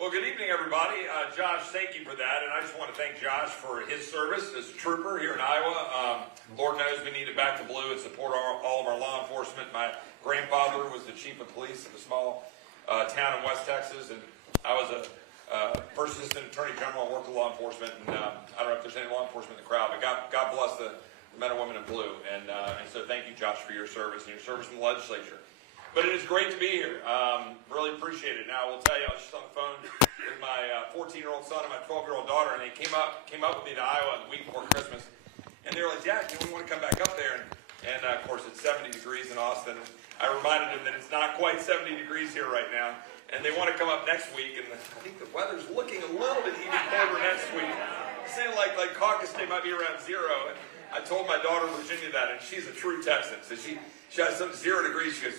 Well, good evening, everybody. Josh, thank you for that. And I just want to thank Josh for his service as a trooper here in Iowa. Lord knows we need it back to blue and support all of our law enforcement. My grandfather was the chief of police of a small town in West Texas, and I was a first assistant attorney general. I worked with law enforcement, and I don't know if there's any law enforcement in the crowd, but God bless the men and women in blue. And so thank you, Josh, for your service and your service in the legislature. But it is great to be here. Really appreciate it. Now, I will tell you, I was just on the phone with my 14-year-old son and my 12-year-old daughter, and they came up with me to Iowa the week before Christmas. And they were like, Dad, we want to come back up there. And of course, it's 70 degrees in Austin. I reminded them that it's not quite 70 degrees here right now. And they want to come up next week. And I think the weather's looking a little bit even colder next week. It seemed like Caucus Day might be around 0. And I told my daughter, Virginia, that, and she's a true Texan. So she has some 0 degrees. She goes,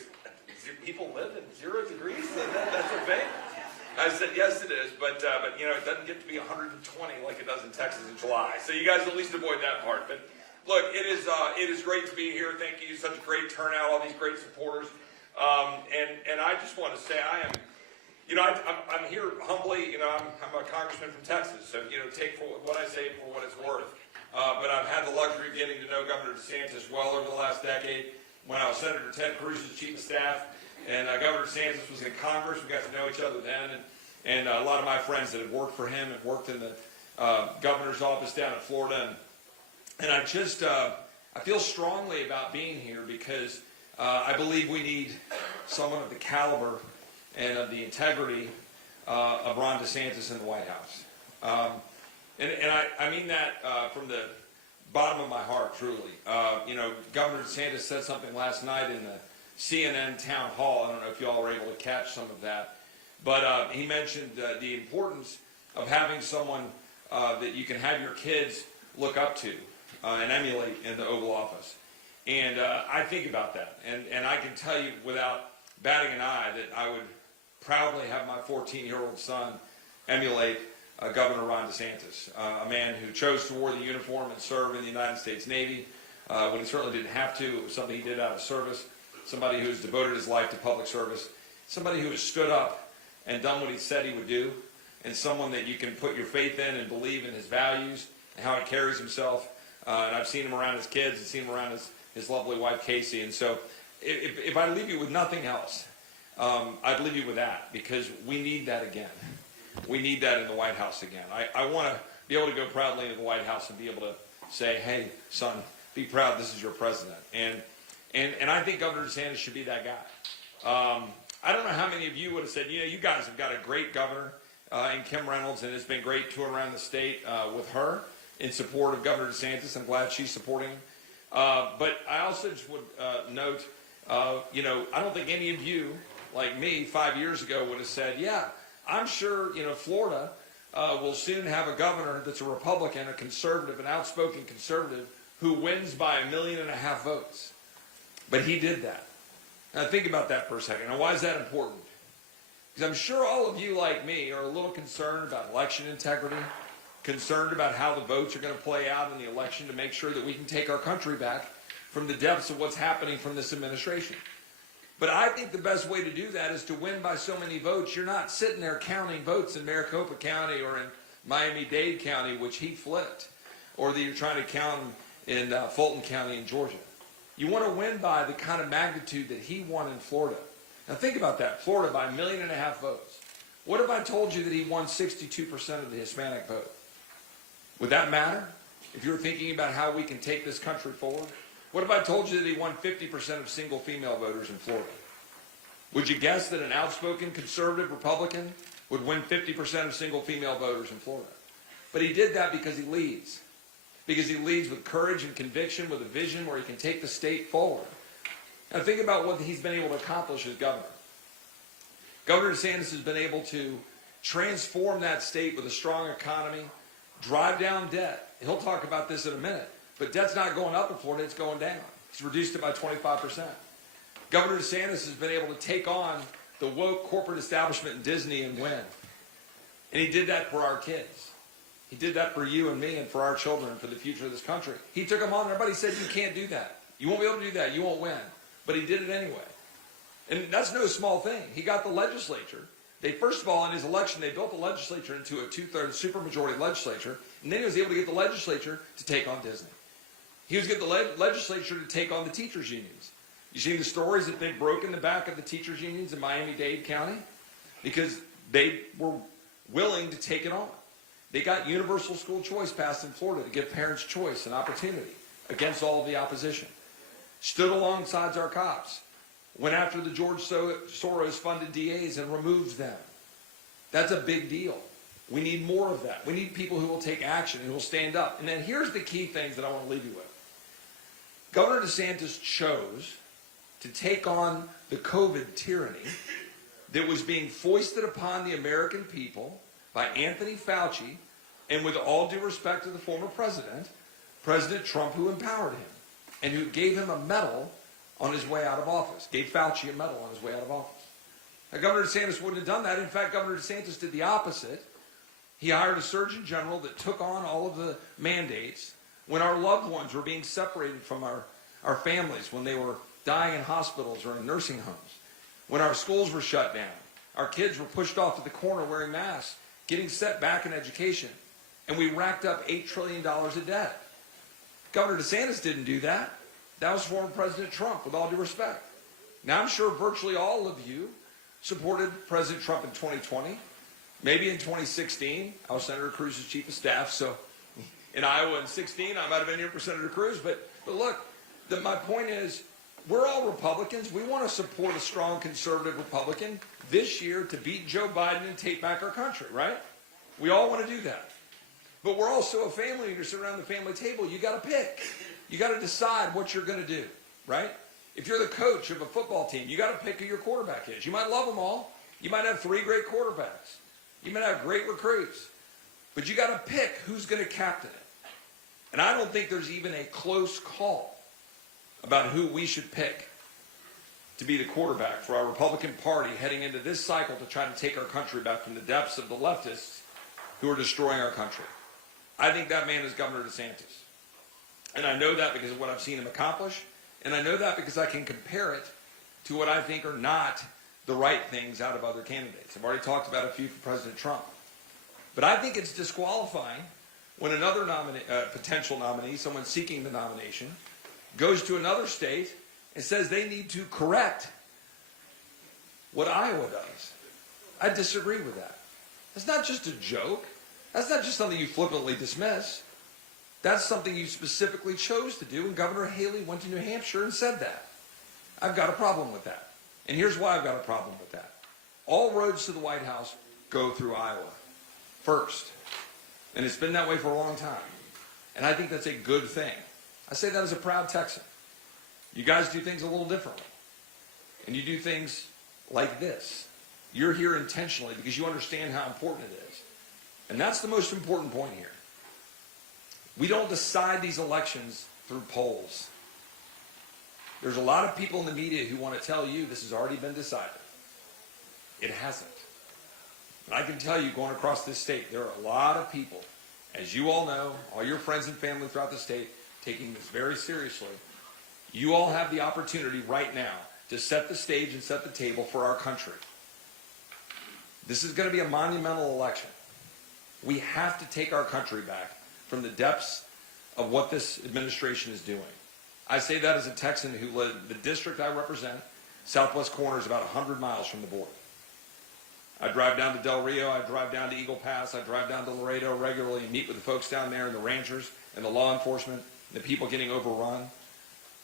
people live in 0 degrees? That's okay? I said, yes, it is, but you know, it doesn't get to be 120 like it does in Texas in July. So you guys at least avoid that part. But look, it is great to be here. Thank you. Such a great turnout, all these great supporters. And I just want to say I'm here humbly. You know, I'm a congressman from Texas, so you know, take for what I say for what it's worth. But I've had the luxury of getting to know Governor DeSantis well over the last decade. When I was Senator Ted Cruz's chief of staff, and Governor DeSantis was in Congress, we got to know each other then, and a lot of my friends that had worked for him have worked in the governor's office down in Florida, and I just I feel strongly about being here because I believe we need someone of the caliber and of the integrity of Ron DeSantis in the White House, and I mean that from the bottom of my heart, truly. You know, Governor DeSantis said something last night in the CNN town hall. I don't know if you all were able to catch some of that, but he mentioned the importance of having someone that you can have your kids look up to and emulate in the Oval Office. And I think about that, and I can tell you without batting an eye that I would proudly have my 14-year-old son emulate Governor Ron DeSantis, a man who chose to wear the uniform and serve in the United States Navy when he certainly didn't have to. It was something he did out of service. Somebody who's devoted his life to public service. Somebody who has stood up and done what he said he would do. And someone that you can put your faith in and believe in his values and how he carries himself. And I've seen him around his kids and seen him around his lovely wife, Casey. And so if I leave you with nothing else, I'd leave you with that, because we need that again. We need that in the White House again. I want to be able to go proudly into the White House and be able to say, hey, son, be proud, this is your president. And I think Governor DeSantis should be that guy. I don't know how many of you would have said, you know, you guys have got a great governor in Kim Reynolds, and it's been great touring around the state with her in support of Governor DeSantis. I'm glad she's supporting him. But I also just would note, you know, I don't think any of you, like me 5 years ago, would have said, yeah, I'm sure, you know, Florida will soon have a governor that's a Republican, a conservative, an outspoken conservative, who wins by 1.5 million votes. But he did that. Now think about that for a second. Now why is that important? Because I'm sure all of you, like me, are a little concerned about election integrity, concerned about how the votes are going to play out in the election to make sure that we can take our country back from the depths of what's happening from this administration. But I think the best way to do that is to win by so many votes. You're not sitting there counting votes in Maricopa County or in Miami-Dade County, which he flipped, or that you're trying to count in Fulton County in Georgia. You want to win by the kind of magnitude that he won in Florida. Now think about that. Florida by 1.5 million votes. What if I told you that he won 62% of the Hispanic vote? Would that matter if you were thinking about how we can take this country forward? What if I told you that he won 50% of single female voters in Florida? Would you guess that an outspoken conservative Republican would win 50% of single female voters in Florida? But he did that because he leads. Because he leads with courage and conviction, with a vision where he can take the state forward. Now think about what he's been able to accomplish as governor. Governor DeSantis has been able to transform that state with a strong economy, drive down debt. He'll talk about this in a minute. But debt's not going up in Florida, it's going down. He's reduced it by 25%. Governor DeSantis has been able to take on the woke corporate establishment in Disney and win. And he did that for our kids. He did that for you and me and for our children and for the future of this country. He took them on. Everybody said, you can't do that. You won't be able to do that. You won't win. But he did it anyway. And that's no small thing. He got the legislature They, first of all, in his election, they built the legislature into a 2/3 supermajority legislature, and then he was able to get the legislature to take on Disney. He was getting the legislature to take on the teachers' unions. You see the stories that they've broken the back of the teachers' unions in Miami-Dade County? Because they were willing to take it on. They got universal school choice passed in Florida to give parents choice and opportunity against all of the opposition. Stood alongside our cops. Went after the George Soros-funded DAs and removed them. That's a big deal. We need more of that. We need people who will take action, who will stand up. And then here's the key things that I want to leave you with. Governor DeSantis chose to take on the COVID tyranny that was being foisted upon the American people by Anthony Fauci, and with all due respect to the former president, President Trump, who empowered him and who gave him a medal on his way out of office, gave Fauci a medal on his way out of office. Now, Governor DeSantis wouldn't have done that. In fact, Governor DeSantis did the opposite. He hired a surgeon general that took on all of the mandates when our loved ones were being separated from our families, when they were dying in hospitals or in nursing homes, when our schools were shut down, our kids were pushed off to the corner wearing masks, getting set back in education, and we racked up $8 trillion of debt. Governor DeSantis didn't do that. That was former President Trump, with all due respect. Now, I'm sure virtually all of you supported President Trump in 2020, maybe in 2016. I was Senator Cruz's chief of staff, so in Iowa in 2016, I might have been here for Senator Cruz. But look, my point is, we're all Republicans. We want to support a strong conservative Republican this year to beat Joe Biden and take back our country, right? We all want to do that. But we're also a family, and you sit around the family table, you got to pick. You got to decide what you're going to do, right? If you're the coach of a football team, you got to pick who your quarterback is. You might love them all. You might have 3 great quarterbacks. You might have great recruits. But you got to pick who's going to captain it. And I don't think there's even a close call about who we should pick to be the quarterback for our Republican Party heading into this cycle to try to take our country back from the depths of the leftists who are destroying our country. I think that man is Governor DeSantis. And I know that because of what I've seen him accomplish. And I know that because I can compare it to what I think are not the right things out of other candidates. I've already talked about a few for President Trump. But I think it's disqualifying when another potential nominee, someone seeking the nomination, goes to another state and says they need to correct what Iowa does. I disagree with that. That's not just a joke. That's not just something you flippantly dismiss. That's something you specifically chose to do, and Governor Haley went to New Hampshire and said that. I've got a problem with that. And here's why I've got a problem with that. All roads to the White House go through Iowa first. And it's been that way for a long time. And I think that's a good thing. I say that as a proud Texan. You guys do things a little differently. And you do things like this. You're here intentionally because you understand how important it is. And that's the most important point here. We don't decide these elections through polls. There's a lot of people in the media who want to tell you this has already been decided. It hasn't. And I can tell you, going across this state, there are a lot of people, as you all know, all your friends and family throughout the state, taking this very seriously. You all have the opportunity right now to set the stage and set the table for our country. This is going to be a monumental election. We have to take our country back from the depths of what this administration is doing. I say that as a Texan who led the district I represent. Southwest corner is about 100 miles from the border. I drive down to Del Rio, I drive down to Eagle Pass, I drive down to Laredo regularly and meet with the folks down there and the ranchers and the law enforcement, and the people getting overrun.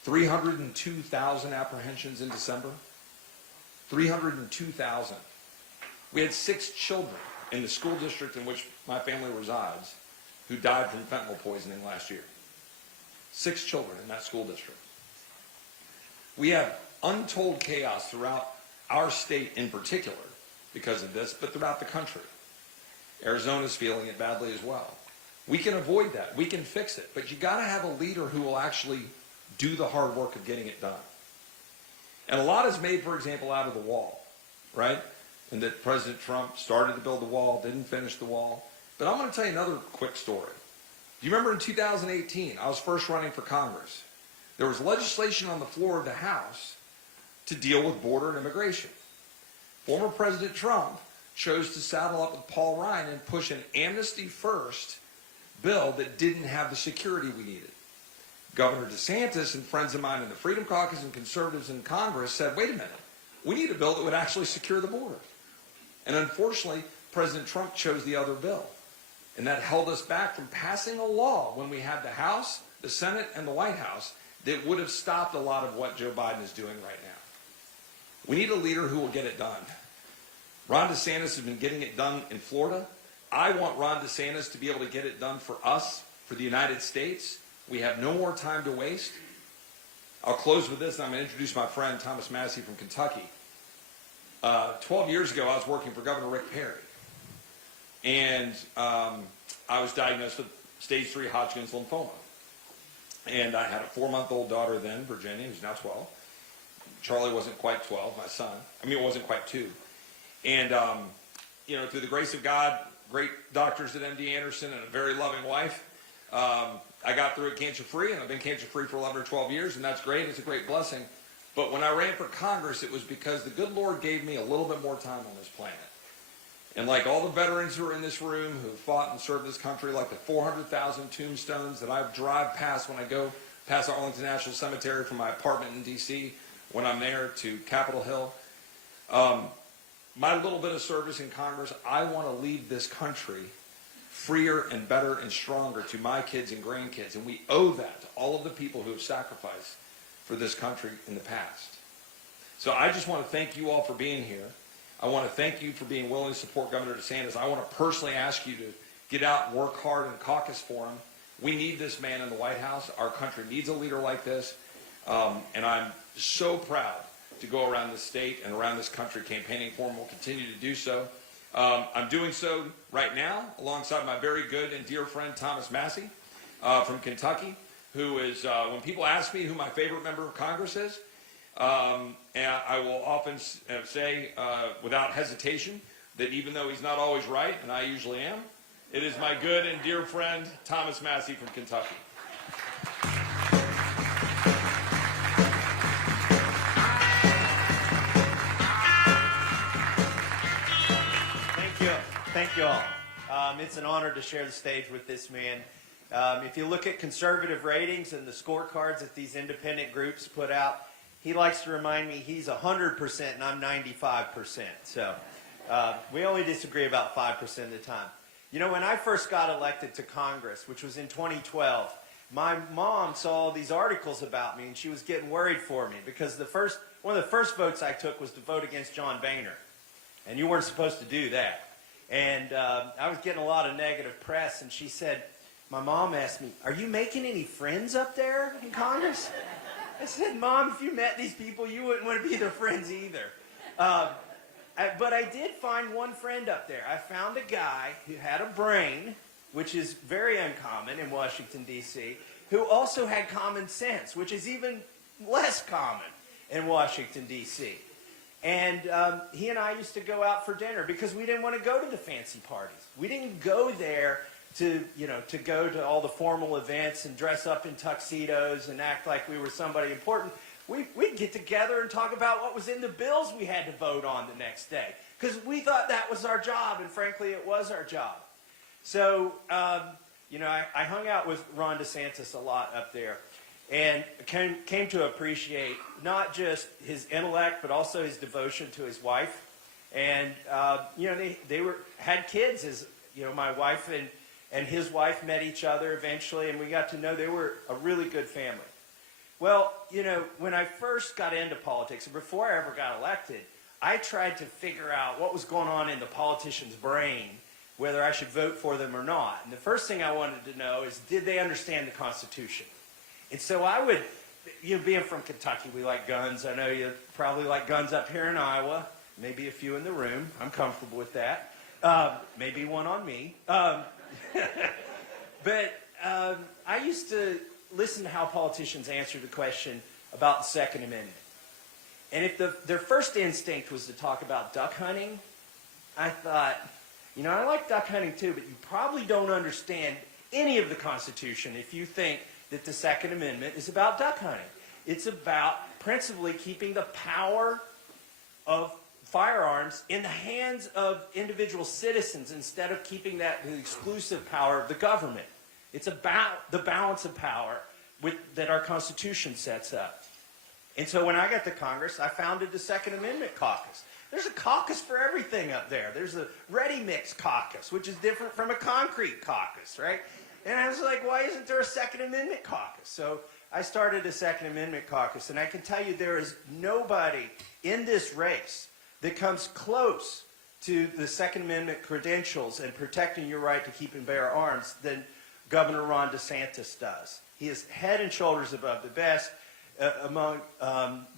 302,000 apprehensions in December. 302,000. We had 6 children in the school district in which my family resides who died from fentanyl poisoning last year. 6 children in that school district. We have untold chaos throughout our state in particular because of this, but throughout the country. Arizona's feeling it badly as well. We can avoid that. We can fix it. But you got to have a leader who will actually do the hard work of getting it done. And a lot is made, for example, out of the wall, right? And that President Trump started to build the wall, didn't finish the wall. But I'm going to tell you another quick story. Do you remember in 2018, I was first running for Congress. There was legislation on the floor of the House to deal with border and immigration. Former President Trump chose to saddle up with Paul Ryan and push an amnesty first bill that didn't have the security we needed. Governor DeSantis and friends of mine in the Freedom Caucus and conservatives in Congress said, wait a minute, we need a bill that would actually secure the border. And unfortunately, President Trump chose the other bill. And that held us back from passing a law when we had the House, the Senate, and the White House that would have stopped a lot of what Joe Biden is doing right now. We need a leader who will get it done. Ron DeSantis has been getting it done in Florida. I want Ron DeSantis to be able to get it done for us, for the United States. We have no more time to waste. I'll close with this, and I'm going to introduce my friend Thomas Massey from Kentucky. 12 years ago, I was working for Governor Rick Perry. And I was diagnosed with stage 3 Hodgkin's lymphoma. And I had a 4-month-old daughter then, Virginia, who's now 12. Charlie wasn't quite 12, my son. I mean, it wasn't quite 2. And, through the grace of God, great doctors at MD Anderson and a very loving wife, I got through it cancer-free, and I've been cancer-free for 11 or 12 years, and that's great. It's a great blessing. But when I ran for Congress, it was because the good Lord gave me a little bit more time on this planet. And like all the veterans who are in this room who fought and served this country, like the 400,000 tombstones that I drive past when I go past Arlington National Cemetery from my apartment in D.C., when I'm there to Capitol Hill, my little bit of service in Congress, I want to leave this country freer and better and stronger to my kids and grandkids. And we owe that to all of the people who have sacrificed for this country in the past. So I just want to thank you all for being here. I want to thank you for being willing to support Governor DeSantis. I want to personally ask you to get out and work hard and caucus for him. We need this man in the White House. Our country needs a leader like this. And I'm so proud to go around the state and around this country campaigning for him. We'll continue to do so. I'm doing so right now alongside my very good and dear friend Thomas Massey from Kentucky, who is, when people ask me who my favorite member of Congress is, and I will often say without hesitation that even though he's not always right, and I usually am, it is my good and dear friend Thomas Massey from Kentucky. Thank you all. It's an honor to share the stage with this man. If you look at conservative ratings and the scorecards that these independent groups put out, he likes to remind me he's 100% and I'm 95%. So we only disagree about 5% of the time. You know, when I first got elected to Congress, which was in 2012, my mom saw all these articles about me and she was getting worried for me because one of the first votes I took was to vote against John Boehner. And you weren't supposed to do that. And I was getting a lot of negative press, and she said, my mom asked me, are you making any friends up there in Congress? I said, Mom, if you met these people, you wouldn't want to be their friends either. But I did find one friend up there. I found a guy who had a brain, which is very uncommon in Washington, D.C., who also had common sense, which is even less common in Washington, D.C. And he and I used to go out for dinner because we didn't want to go to the fancy parties. We didn't go there to go to all the formal events and dress up in tuxedos and act like we were somebody important. We'd get together and talk about what was in the bills we had to vote on the next day because we thought that was our job, and frankly, it was our job. So, I hung out with Ron DeSantis a lot up there. And came to appreciate not just his intellect, but also his devotion to his wife. And, they had kids. As my wife and his wife met each other eventually, and we got to know they were a really good family. Well, when I first got into politics, and before I ever got elected, I tried to figure out what was going on in the politician's brain, whether I should vote for them or not. And the first thing I wanted to know is, did they understand the Constitution? And so I would, being from Kentucky, we like guns. I know you probably like guns up here in Iowa. Maybe a few in the room. I'm comfortable with that. Maybe one on me. But I used to listen to how politicians answered the question about the Second Amendment. And if their first instinct was to talk about duck hunting, I thought, I like duck hunting too, but you probably don't understand any of the Constitution if you think that the Second Amendment is about duck hunting. It's about principally keeping the power of firearms in the hands of individual citizens instead of keeping that the exclusive power of the government. It's about the balance of power that our Constitution sets up. And so when I got to Congress, I founded the Second Amendment Caucus. There's a caucus for everything up there. There's a ready-mix caucus, which is different from a concrete caucus, right? And I was like, why isn't there a Second Amendment Caucus? So I started a Second Amendment Caucus, and I can tell you there is nobody in this race that comes close to the Second Amendment credentials and protecting your right to keep and bear arms than Governor Ron DeSantis does. He is head and shoulders above the best. Among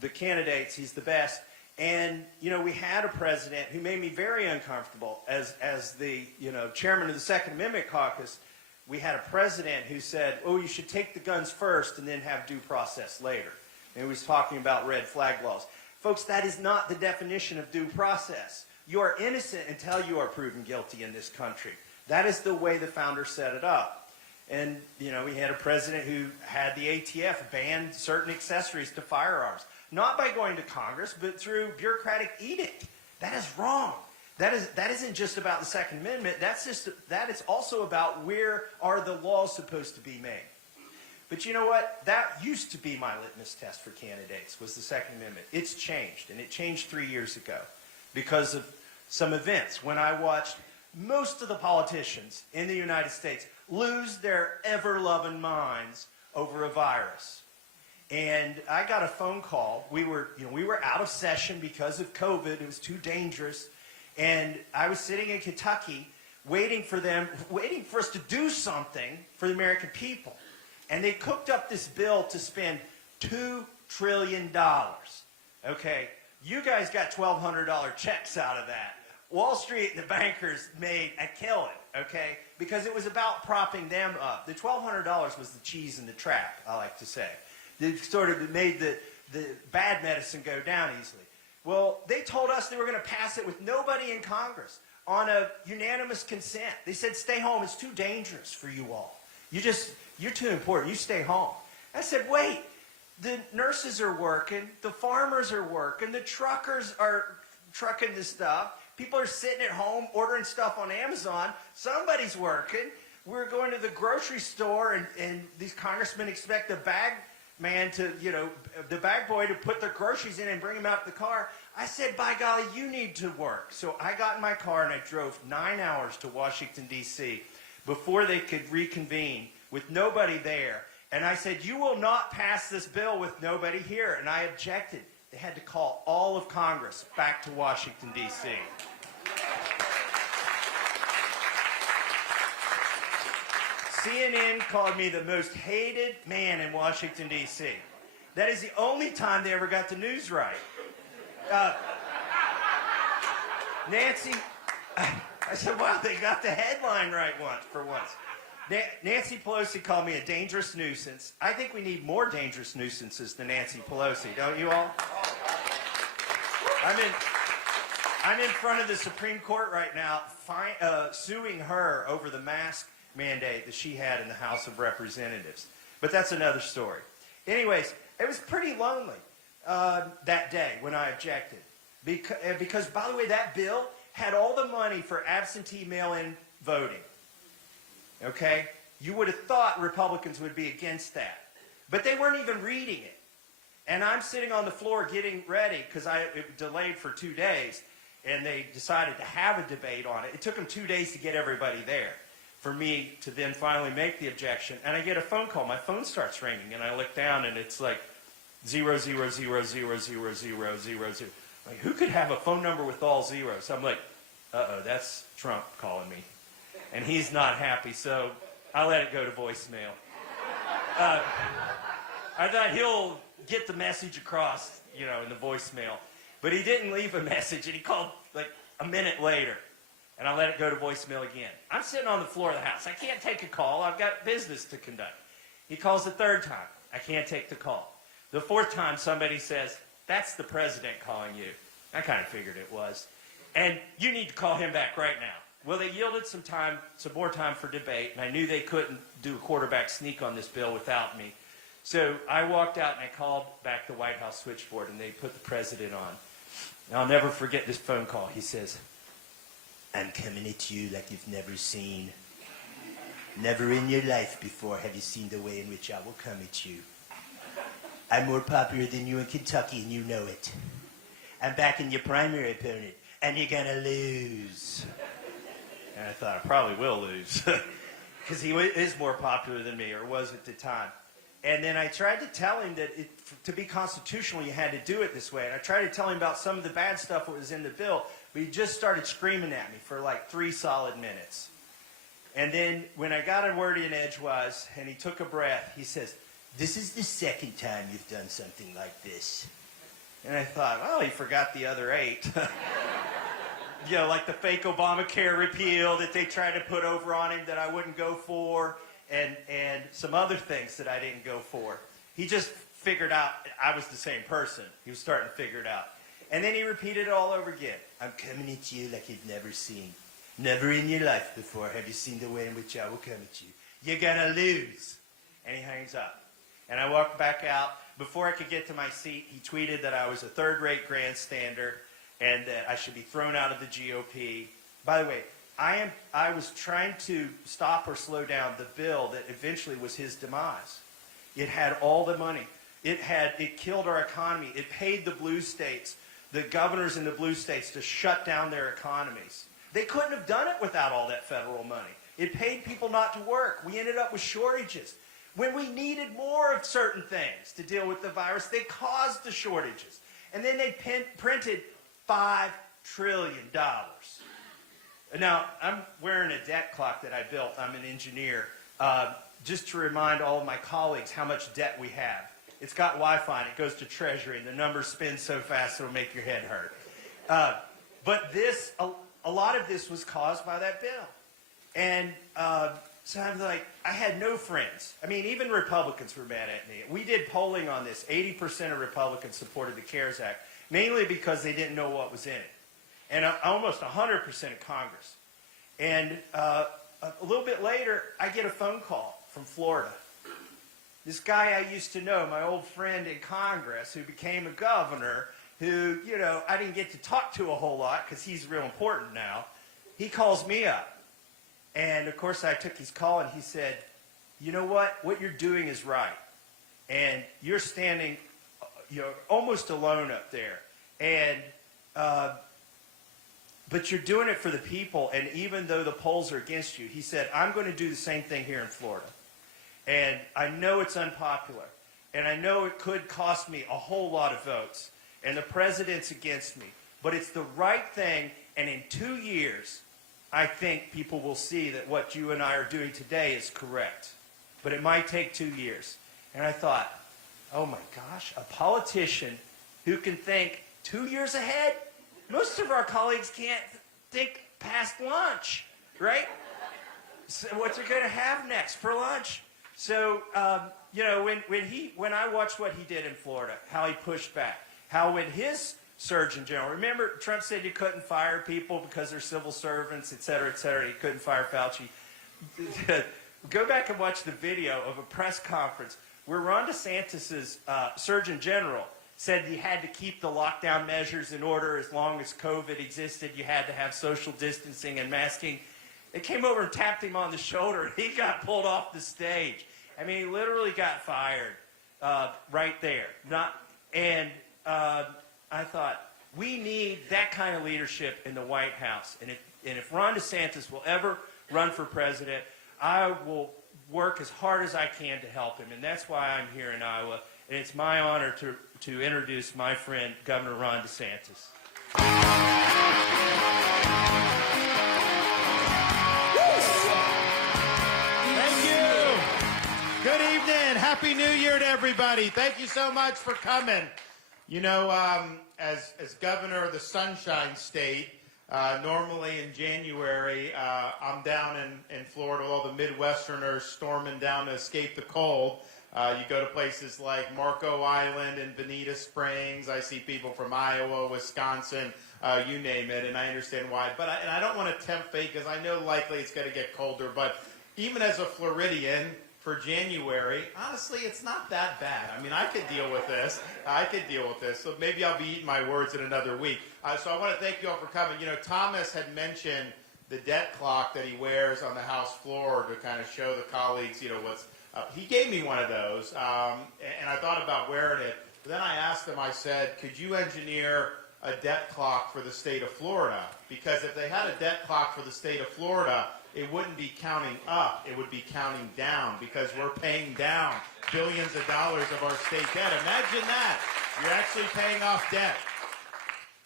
the candidates, he's the best. And, you know, we had a president who made me very uncomfortable as the, you know, chairman of the Second Amendment Caucus. We had a president who said, oh, you should take the guns first and then have due process later. And he was talking about red flag laws. Folks, that is not the definition of due process. You are innocent until you are proven guilty in this country. That is the way the founders set it up. And, you know, we had a president who had the ATF ban certain accessories to firearms. Not by going to Congress, but through bureaucratic edict. That is wrong. That isn't just about the Second Amendment. That is also about where are the laws supposed to be made. But you know what? That used to be my litmus test for candidates, was the Second Amendment. It's changed, and it changed 3 years ago because of some events when I watched most of the politicians in the United States lose their ever-loving minds over a virus. And I got a phone call. We were out of session because of COVID. It was too dangerous. And I was sitting in Kentucky waiting for us to do something for the American people. And they cooked up this bill to spend $2 trillion. Okay, you guys got $1,200 checks out of that. Wall Street and the bankers made a killing, okay? Because it was about propping them up. The $1,200 was the cheese in the trap, I like to say. They sort of made the bad medicine go down easily. Well, they told us they were going to pass it with nobody in Congress on a unanimous consent. They said, stay home. It's too dangerous for you all. You're too important. You stay home. I said, wait. The nurses are working. The farmers are working. The truckers are trucking the stuff. People are sitting at home ordering stuff on Amazon. Somebody's working. We're going to the grocery store, and these congressmen expect the bag man to, the bag boy to put their groceries in and bring them out to the car. I said, by golly, you need to work. So I got in my car and I drove 9 hours to Washington, D.C. before they could reconvene with nobody there. And I said, you will not pass this bill with nobody here. And I objected. They had to call all of Congress back to Washington, D.C. CNN called me the most hated man in Washington, D.C. That is the only time they ever got the news right. Nancy, I said, wow, they got the headline right for once. Nancy Pelosi called me a dangerous nuisance. I think we need more dangerous nuisances than Nancy Pelosi, don't you all? I'm in front of the Supreme Court right now, suing her over the mask mandate that she had in the House of Representatives. But that's another story. Anyways, it was pretty lonely that day when I objected. Because, by the way, that bill had all the money for absentee mail-in voting. Okay? You would have thought Republicans would be against that. But they weren't even reading it. And I'm sitting on the floor getting ready because it delayed for 2 days, and they decided to have a debate on it. It took them 2 days to get everybody there for me to then finally make the objection. And I get a phone call. My phone starts ringing, and I look down, and it's like 000000000. Like, who could have a phone number with all zeros? I'm like, uh-oh, that's Trump calling me. And he's not happy, so I let it go to voicemail. I thought he'll get the message across, in the voicemail. But he didn't leave a message, and he called like a minute later. And I let it go to voicemail again. I'm sitting on the floor of the house. I can't take a call. I've got business to conduct. He calls the third time. I can't take the call. The fourth time, somebody says, that's the president calling you. I kind of figured it was. And you need to call him back right now. Well, they yielded some more time for debate, and I knew they couldn't do a quarterback sneak on this bill without me. So I walked out and I called back the White House switchboard, and they put the president on. And I'll never forget this phone call. He says, "I'm coming at you like you've never seen. Never in your life before have you seen the way in which I will come at you. I'm more popular than you in Kentucky, and you know it. I'm backing your primary opponent, and you're going to lose." And I thought, I probably will lose. Because he is more popular than me, or was at the time. And then I tried to tell him that to be constitutional, you had to do it this way. And I tried to tell him about some of the bad stuff that was in the bill, but he just started screaming at me for like 3 solid minutes. And then when I got a word in edgewise, and he took a breath, he says, "This is the second time you've done something like this." And I thought, well, he forgot the other 8. You know, like the fake Obamacare repeal that they tried to put over on him that I wouldn't go for, and some other things that I didn't go for. He just figured out I was the same person. He was starting to figure it out. And then he repeated it all over again. "I'm coming at you like you've never seen. Never in your life before have you seen the way in which I will come at you. You're going to lose." And he hangs up. And I walked back out. Before I could get to my seat, he tweeted that I was a third-rate grandstander and that I should be thrown out of the GOP. By the way, I was trying to stop or slow down the bill that eventually was his demise. It had all the money. It killed our economy. It paid the blue states, the governors in the blue states, to shut down their economies. They couldn't have done it without all that federal money. It paid people not to work. We ended up with shortages. When we needed more of certain things to deal with the virus, they caused the shortages. And then they printed $5 trillion. Now, I'm wearing a debt clock that I built. I'm an engineer. Just to remind all of my colleagues how much debt we have. It's got Wi-Fi and it goes to Treasury, and the numbers spin so fast it'll make your head hurt. But a lot of this was caused by that bill. And so I'm like, I had no friends. I mean, even Republicans were mad at me. We did polling on this. 80% of Republicans supported the CARES Act, mainly because they didn't know what was in it. And almost 100% of Congress. And a little bit later, I get a phone call from Florida. This guy I used to know, my old friend in Congress, who became a governor, who, you know, I didn't get to talk to a whole lot because he's real important now. He calls me up. And, of course, I took his call, and he said, "You know what? What you're doing is right. And you're standing, almost alone up there. And but you're doing it for the people, and even though the polls are against you," he said, "I'm going to do the same thing here in Florida. And I know it's unpopular, and I know it could cost me a whole lot of votes, and the president's against me, but it's the right thing, and in 2 years, I think people will see that what you and I are doing today is correct. But it might take 2 years." And I thought, oh my gosh, a politician who can think 2 years ahead? Most of our colleagues can't think past lunch, right? So what's he going to have next for lunch? So, when I watched what he did in Florida, how he pushed back, how when his Surgeon General, remember Trump said you couldn't fire people because they're civil servants, et cetera, he couldn't fire Fauci. Go back and watch the video of a press conference where Ron DeSantis' Surgeon General said you had to keep the lockdown measures in order as long as COVID existed. You had to have social distancing and masking. They came over and tapped him on the shoulder, and he got pulled off the stage. I mean, he literally got fired right there. I thought, we need that kind of leadership in the White House. And if Ron DeSantis will ever run for president, I will work as hard as I can to help him. And that's why I'm here in Iowa. And it's my honor to introduce my friend, Governor Ron DeSantis. Thank you. Good evening. Happy New Year to everybody. Thank you so much for coming. You know, as governor of the Sunshine State, normally in January, I'm down in Florida, all the Midwesterners storming down to escape the cold. You go to places like Marco Island and Bonita Springs. I see people from Iowa, Wisconsin, you name it, and I understand why. But I don't want to tempt fate because I know likely it's going to get colder. But even as a Floridian, for January, honestly, it's not that bad. I mean, I could deal with this. So maybe I'll be eating my words in another week. So I want to thank you all for coming. You know, Thomas had mentioned the debt clock that he wears on the House floor to kind of show the colleagues, you know, what's up. He gave me one of those, and I thought about wearing it. But then I asked him, I said, could you engineer a debt clock for the state of Florida? Because if they had a debt clock for the state of Florida, it wouldn't be counting up, it would be counting down, because we're paying down billions of dollars of our state debt. Imagine that. You're actually paying off debt.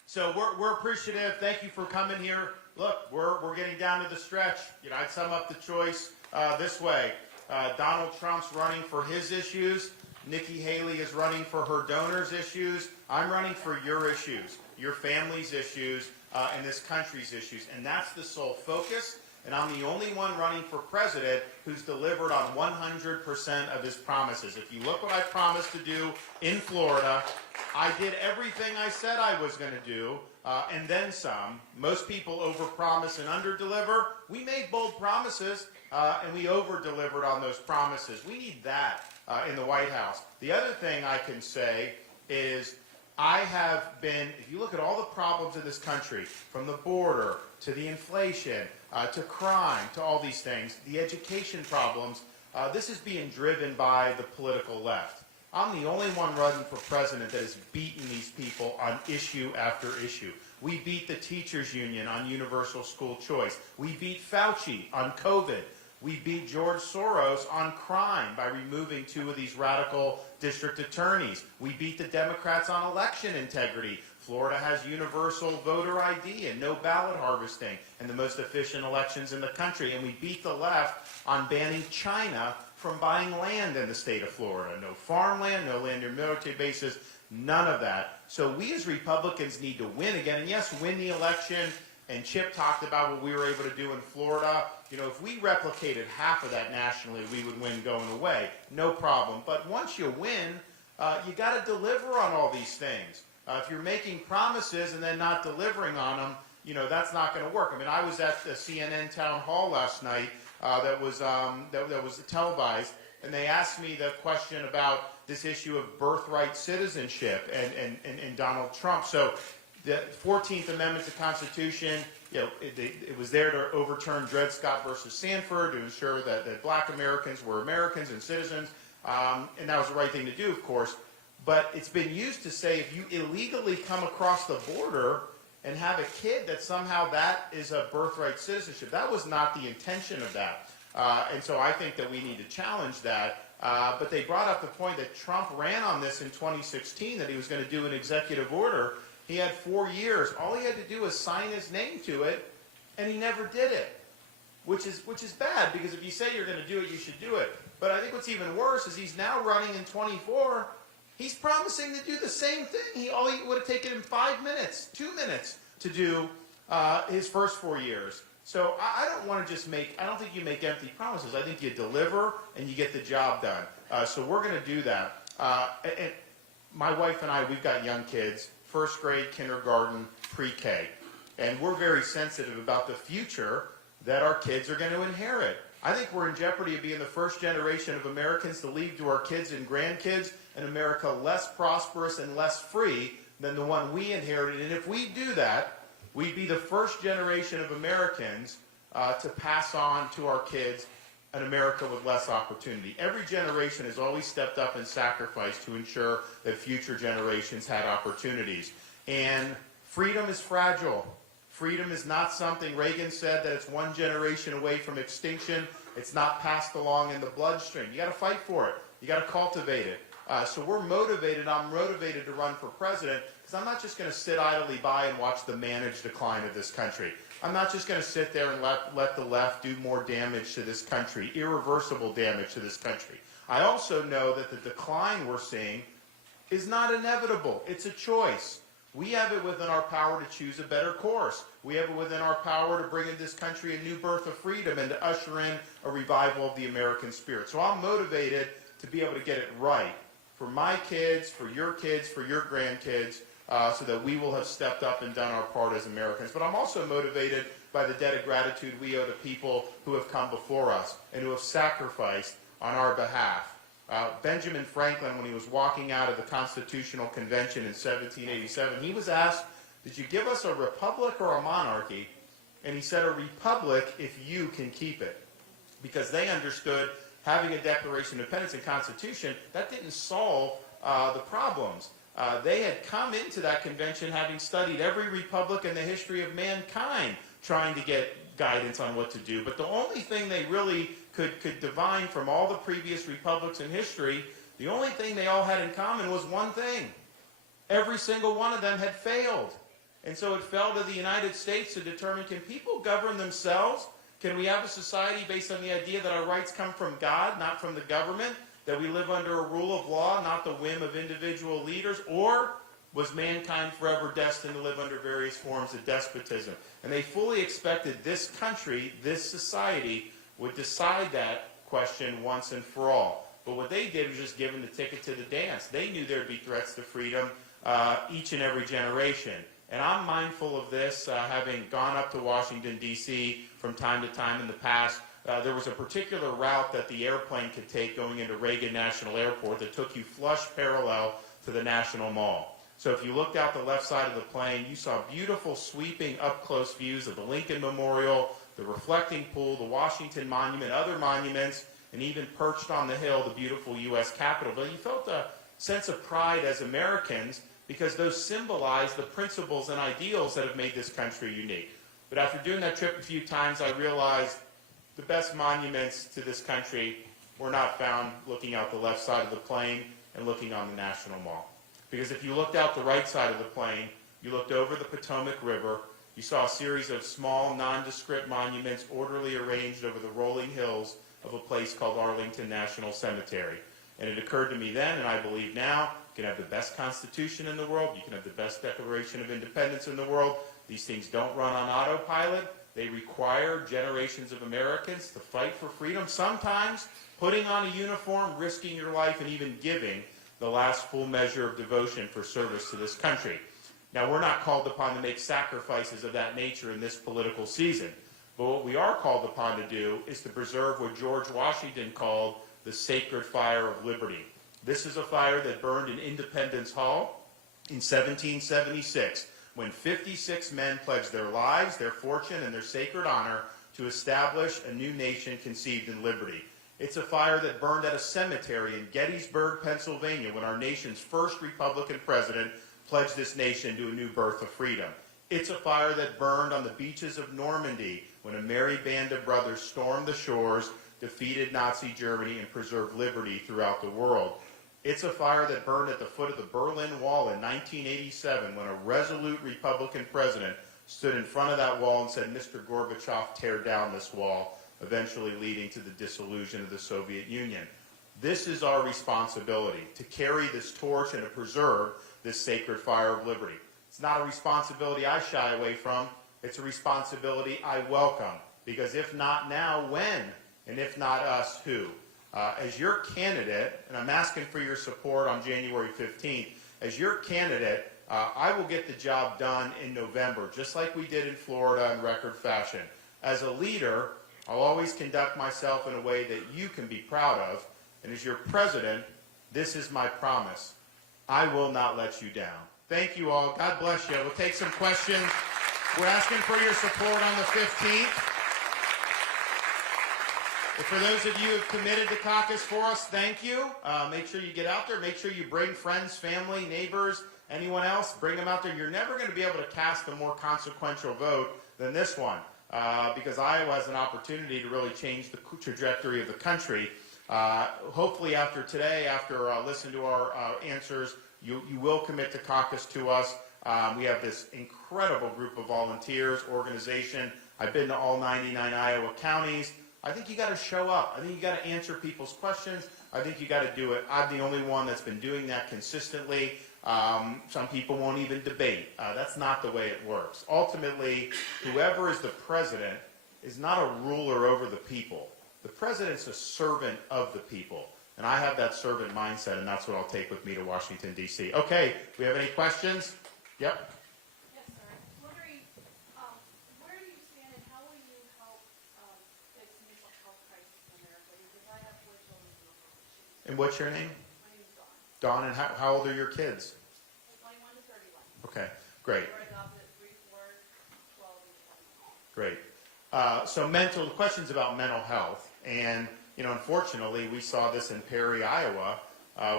So we're appreciative. Thank you for coming here. Look, we're getting down to the stretch. You know, I'd sum up the choice this way. Donald Trump's running for his issues. Nikki Haley is running for her donors' issues. I'm running for your issues, your family's issues, and this country's issues. And that's the sole focus. And I'm the only one running for president who's delivered on 100% of his promises. If you look what I promised to do in Florida, I did everything I said I was going to do, and then some. Most people overpromise and underdeliver. We made bold promises, and we over-delivered on those promises. We need that in the White House. The other thing I can say is I have been, if you look at all the problems in this country, from the border to the inflation, to crime, to all these things, the education problems, this is being driven by the political left. I'm the only one running for president that has beaten these people on issue after issue. We beat the teachers union on universal school choice. We beat Fauci on COVID. We beat George Soros on crime by removing 2 of these radical district attorneys. We beat the Democrats on election integrity. Florida has universal voter ID and no ballot harvesting and the most efficient elections in the country. And we beat the left on banning China from buying land in the state of Florida. No farmland, no land near military bases, none of that. So we as Republicans need to win again. And yes, win the election. And Chip talked about what we were able to do in Florida. You know, if we replicated half of that nationally, we would win going away. No problem. But once you win, you got to deliver on all these things. If you're making promises and then not delivering on them, you know, that's not going to work. I mean, I was at the CNN town hall last night that was televised, and they asked me the question about this issue of birthright citizenship and Donald Trump. So the 14th Amendment to the Constitution, you know, it was there to overturn Dred Scott versus Sanford to ensure that black Americans were Americans and citizens, and that was the right thing to do, of course. But it's been used to say if you illegally come across the border and have a kid, that somehow that is a birthright citizenship. That was not the intention of that. And so I think that we need to challenge that. But they brought up the point that Trump ran on this in 2016, that he was going to do an executive order. He had 4 years. All he had to do was sign his name to it, and he never did it, which is bad, because if you say you're going to do it, you should do it. But I think what's even worse is he's now running in 24. He's promising to do the same thing. All he would have taken him 5 minutes, 2 minutes to do his first 4 years. So I don't want to just I don't think you make empty promises. I think you deliver and you get the job done. So we're going to do that. And my wife and I, we've got young kids, first grade, kindergarten, pre-K. And we're very sensitive about the future that our kids are going to inherit. I think we're in jeopardy of being the first generation of Americans to leave to our kids and grandkids an America less prosperous and less free than the one we inherited. And if we do that, we'd be the first generation of Americans to pass on to our kids an America with less opportunity. Every generation has always stepped up and sacrificed to ensure that future generations had opportunities. And freedom is fragile. Freedom is not something, Reagan said that it's one generation away from extinction. It's not passed along in the bloodstream. You got to fight for it. You got to cultivate it. So we're motivated. I'm motivated to run for president because I'm not just going to sit idly by and watch the managed decline of this country. I'm not just going to sit there and let the left do more damage to this country, irreversible damage to this country. I also know that the decline we're seeing is not inevitable. It's a choice. We have it within our power to choose a better course. We have it within our power to bring in this country a new birth of freedom and to usher in a revival of the American spirit. So I'm motivated to be able to get it right for my kids, for your grandkids, so that we will have stepped up and done our part as Americans. But I'm also motivated by the debt of gratitude we owe to people who have come before us and who have sacrificed on our behalf. Benjamin Franklin, when he was walking out of the Constitutional Convention in 1787, he was asked, "Did you give us a republic or a monarchy?" And he said, "A republic if you can keep it." Because they understood having a Declaration of Independence and Constitution, that didn't solve the problems. They had come into that convention having studied every republic in the history of mankind, trying to get guidance on what to do. But the only thing they really could divine from all the previous republics in history, the only thing they all had in common was one thing. Every single one of them had failed. And so it fell to the United States to determine, can people govern themselves? Can we have a society based on the idea that our rights come from God, not from the government? That we live under a rule of law, not the whim of individual leaders? Or was mankind forever destined to live under various forms of despotism? And they fully expected this country, this society, would decide that question once and for all. But what they did was just give them the ticket to the dance. They knew there'd be threats to freedom each and every generation. And I'm mindful of this, having gone up to Washington, D.C. from time to time in the past. There was a particular route that the airplane could take going into Reagan National Airport that took you flush parallel to the National Mall. So if you looked out the left side of the plane, you saw beautiful sweeping up-close views of the Lincoln Memorial, the reflecting pool, the Washington Monument, other monuments, and even perched on the hill, the beautiful U.S. Capitol. But you felt a sense of pride as Americans because those symbolize the principles and ideals that have made this country unique. But after doing that trip a few times, I realized the best monuments to this country were not found looking out the left side of the plane and looking on the National Mall. Because if you looked out the right side of the plane, you looked over the Potomac River, you saw a series of small, nondescript monuments orderly arranged over the rolling hills of a place called Arlington National Cemetery. And it occurred to me then, and I believe now, you can have the best Constitution in the world, you can have the best Declaration of Independence in the world. These things don't run on autopilot. They require generations of Americans to fight for freedom, sometimes putting on a uniform, risking your life, and even giving the last full measure of devotion for service to this country. Now, we're not called upon to make sacrifices of that nature in this political season. But what we are called upon to do is to preserve what George Washington called the sacred fire of liberty. This is a fire that burned in Independence Hall in 1776, when 56 men pledged their lives, their fortune, and their sacred honor to establish a new nation conceived in liberty. It's a fire that burned at a cemetery in Gettysburg, Pennsylvania, when our nation's first Republican president pledged this nation to a new birth of freedom. It's a fire that burned on the beaches of Normandy when a merry band of brothers stormed the shores, defeated Nazi Germany, and preserved liberty throughout the world. It's a fire that burned at the foot of the Berlin Wall in 1987 when a resolute Republican president stood in front of that wall and said, "Mr. Gorbachev, tear down this wall," eventually leading to the dissolution of the Soviet Union. This is our responsibility, to carry this torch and to preserve this sacred fire of liberty. It's not a responsibility I shy away from. It's a responsibility I welcome. Because if not now, when? And if not us, who? As your candidate, and I'm asking for your support on January 15th, as your candidate, I will get the job done in November, just like we did in Florida in record fashion. As a leader, I'll always conduct myself in a way that you can be proud of. And as your president, this is my promise. I will not let you down. Thank you all. God bless you. We'll take some questions. We're asking for your support on the 15th. And for those of you who have committed to caucus for us, thank you. Make sure you get out there. Make sure you bring friends, family, neighbors, anyone else. Bring them out there. You're never going to be able to cast a more consequential vote than this one because Iowa has an opportunity to really change the trajectory of the country. Hopefully after today, after listening to our answers, you will commit to caucus to us. We have this incredible group of volunteers, organization. I've been to all 99 Iowa counties. I think you got to show up. I think you got to answer people's questions. I think you got to do it. I'm the only one that's been doing that consistently. Some people won't even debate. That's not the way it works. Ultimately, whoever is the president is not a ruler over the people. The president's a servant of the people. And I have that servant mindset, and that's what I'll take with me to Washington, D.C. Okay, we have any questions? Yep. Yes, sir. I'm wondering, where do you stand and how will you help fix mental health crisis in America? Because I have 4 children And what's your name? My name is Dawn. Dawn, and how old are your kids? 21 to 31. Okay, great. We're adopted at 3, 4, 12, and 7. Great. So questions about mental health. And, unfortunately, we saw this in Perry, Iowa,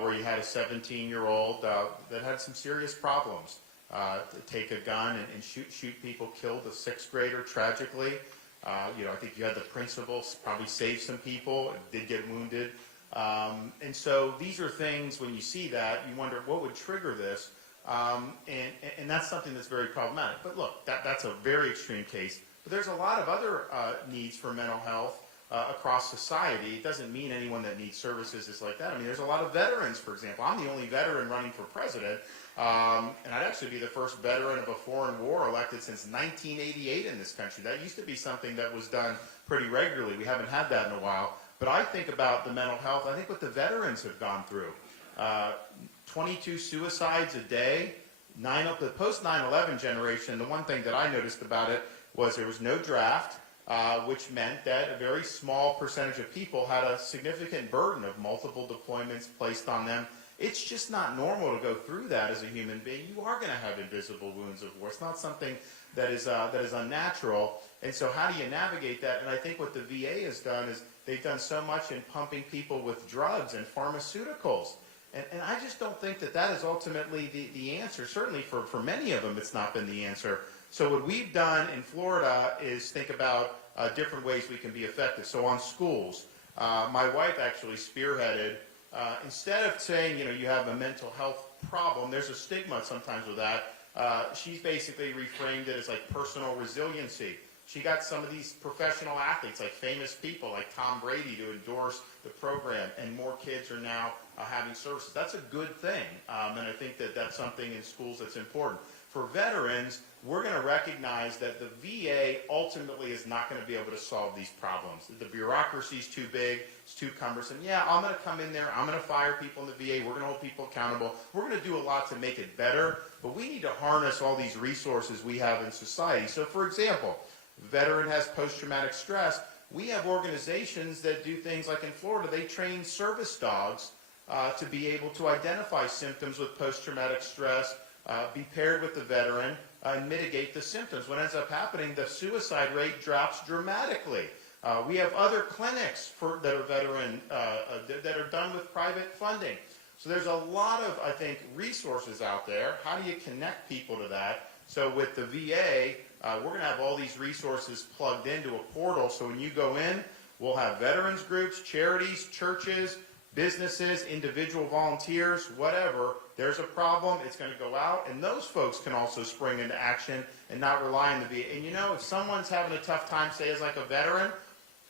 where you had a 17-year-old that had some serious problems. Take a gun and shoot people, killed a 6th grader tragically. I think you had the principal probably save some people, did get wounded. And so these are things, when you see that, you wonder what would trigger this. And that's something that's very problematic. But look, that's a very extreme case. But there's a lot of other needs for mental health across society. It doesn't mean anyone that needs services is like that. I mean, there's a lot of veterans, for example. I'm the only veteran running for president, and I'd actually be the first veteran of a foreign war elected since 1988 in this country. That used to be something that was done pretty regularly. We haven't had that in a while. But I think about the mental health, I think what the veterans have gone through. 22 suicides a day. The post 9/11 generation, the one thing that I noticed about it was there was no draft, which meant that a very small percentage of people had a significant burden of multiple deployments placed on them. It's just not normal to go through that as a human being. You are going to have invisible wounds of war. It's not something that is unnatural. And so how do you navigate that? And I think what the VA has done is they've done so much in pumping people with drugs and pharmaceuticals. And I just don't think that is ultimately the answer. Certainly for many of them, it's not been the answer. So what we've done in Florida is think about different ways we can be effective. So on schools, my wife actually spearheaded, instead of saying, you have a mental health problem, there's a stigma sometimes with that. She's basically reframed it as like personal resiliency. She got some of these professional athletes, like famous people like Tom Brady, to endorse the program, and more kids are now having services. That's a good thing, and I think that's something in schools that's important. For veterans, we're going to recognize that the VA ultimately is not going to be able to solve these problems. The bureaucracy is too big, it's too cumbersome. Yeah, I'm going to come in there, I'm going to fire people in the VA, we're going to hold people accountable, we're going to do a lot to make it better, but we need to harness all these resources we have in society. So for example, a veteran has post-traumatic stress. We have organizations that do things like in Florida, they train service dogs to be able to identify symptoms with post-traumatic stress, be paired with the veteran, and mitigate the symptoms. What ends up happening, the suicide rate drops dramatically. We have other clinics that are veteran, that are done with private funding. So there's a lot of, I think, resources out there. How do you connect people to that? So with the VA, we're going to have all these resources plugged into a portal. So when you go in, we'll have veterans groups, charities, churches, businesses, individual volunteers, whatever. There's a problem, it's going to go out, and those folks can also spring into action and not rely on the VA. And if someone's having a tough time, say as like a veteran,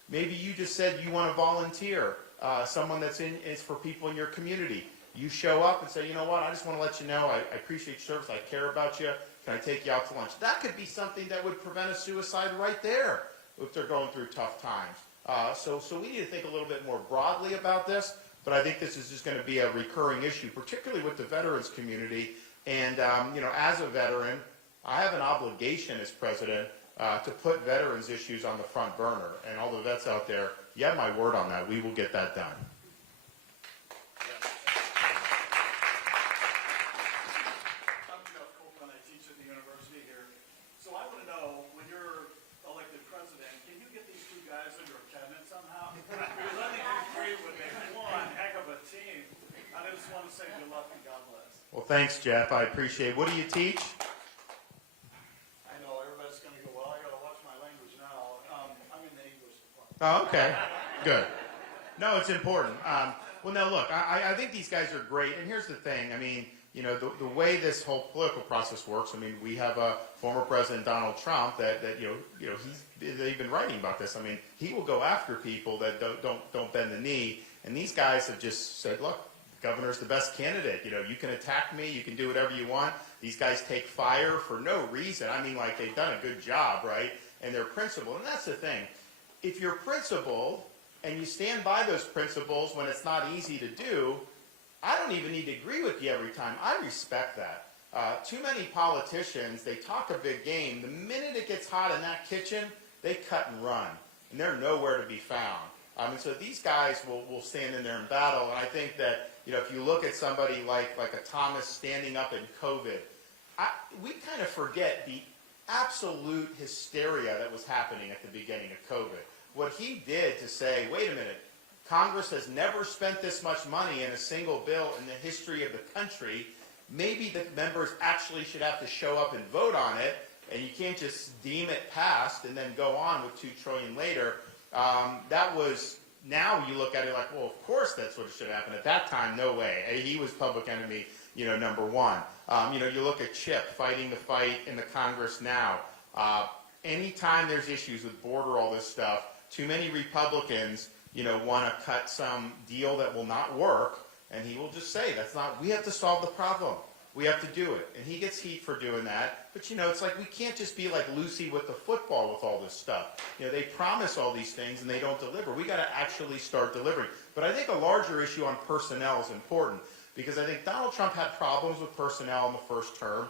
maybe you just said you want to volunteer, someone is for people in your community. You show up and say, you know what, I just want to let you know, I appreciate your service, I care about you, can I take you out to lunch? That could be something that would prevent a suicide right there if they're going through tough times. So we need to think a little bit more broadly about this. But I think this is just going to be a recurring issue, particularly with the veterans community. And, as a veteran, I have an obligation as president to put veterans issues on the front burner. And all the vets out there, you have my word on that. We will get that done. I'm Jeff Copeland. I teach at the university here. So I want to know, when you're elected president, can you get these two guys in your cabinet somehow? Because I think you three would make one heck of a team. I just want to say good luck and God bless. Well, thanks, Jeff. I appreciate it. What do you teach? I know everybody's going to go, well, I got to watch my language now. I'm in the English department. Oh, okay. Good. No, it's important. Well, now, look, I think these guys are great. And here's the thing. I mean, the way this whole political process works, I mean, we have a former President Donald Trump that they've been writing about this. I mean, he will go after people that don't bend the knee. And these guys have just said, look, the governor's the best candidate. You can attack me. You can do whatever you want. These guys take fire for no reason. I mean, like, they've done a good job, right? And they're principled. And that's the thing. If you're principled and you stand by those principles when it's not easy to do, I don't even need to agree with you every time. I respect that. Too many politicians, they talk a big game. The minute it gets hot in that kitchen, they cut and run. And they're nowhere to be found. And so these guys will stand in there in battle. And I think that, if you look at somebody like a Thomas standing up in COVID, we kind of forget the absolute hysteria that was happening at the beginning of COVID. What he did to say, wait a minute, Congress has never spent this much money in a single bill in the history of the country. Maybe the members actually should have to show up and vote on it, and you can't just deem it passed and then go on with $2 trillion later. That was, now you look at it like, well, of course that's what should happen. At that time, no way. He was public enemy, number one. You look at Chip fighting the fight in the Congress now. Anytime there's issues with border, all this stuff, too many Republicans, want to cut some deal that will not work, and he will just say, we have to solve the problem. We have to do it. And he gets heat for doing that. But, it's like we can't just be like Lucy with the football with all this stuff. They promise all these things and they don't deliver. We got to actually start delivering. But I think a larger issue on personnel is important because I think Donald Trump had problems with personnel in the first term.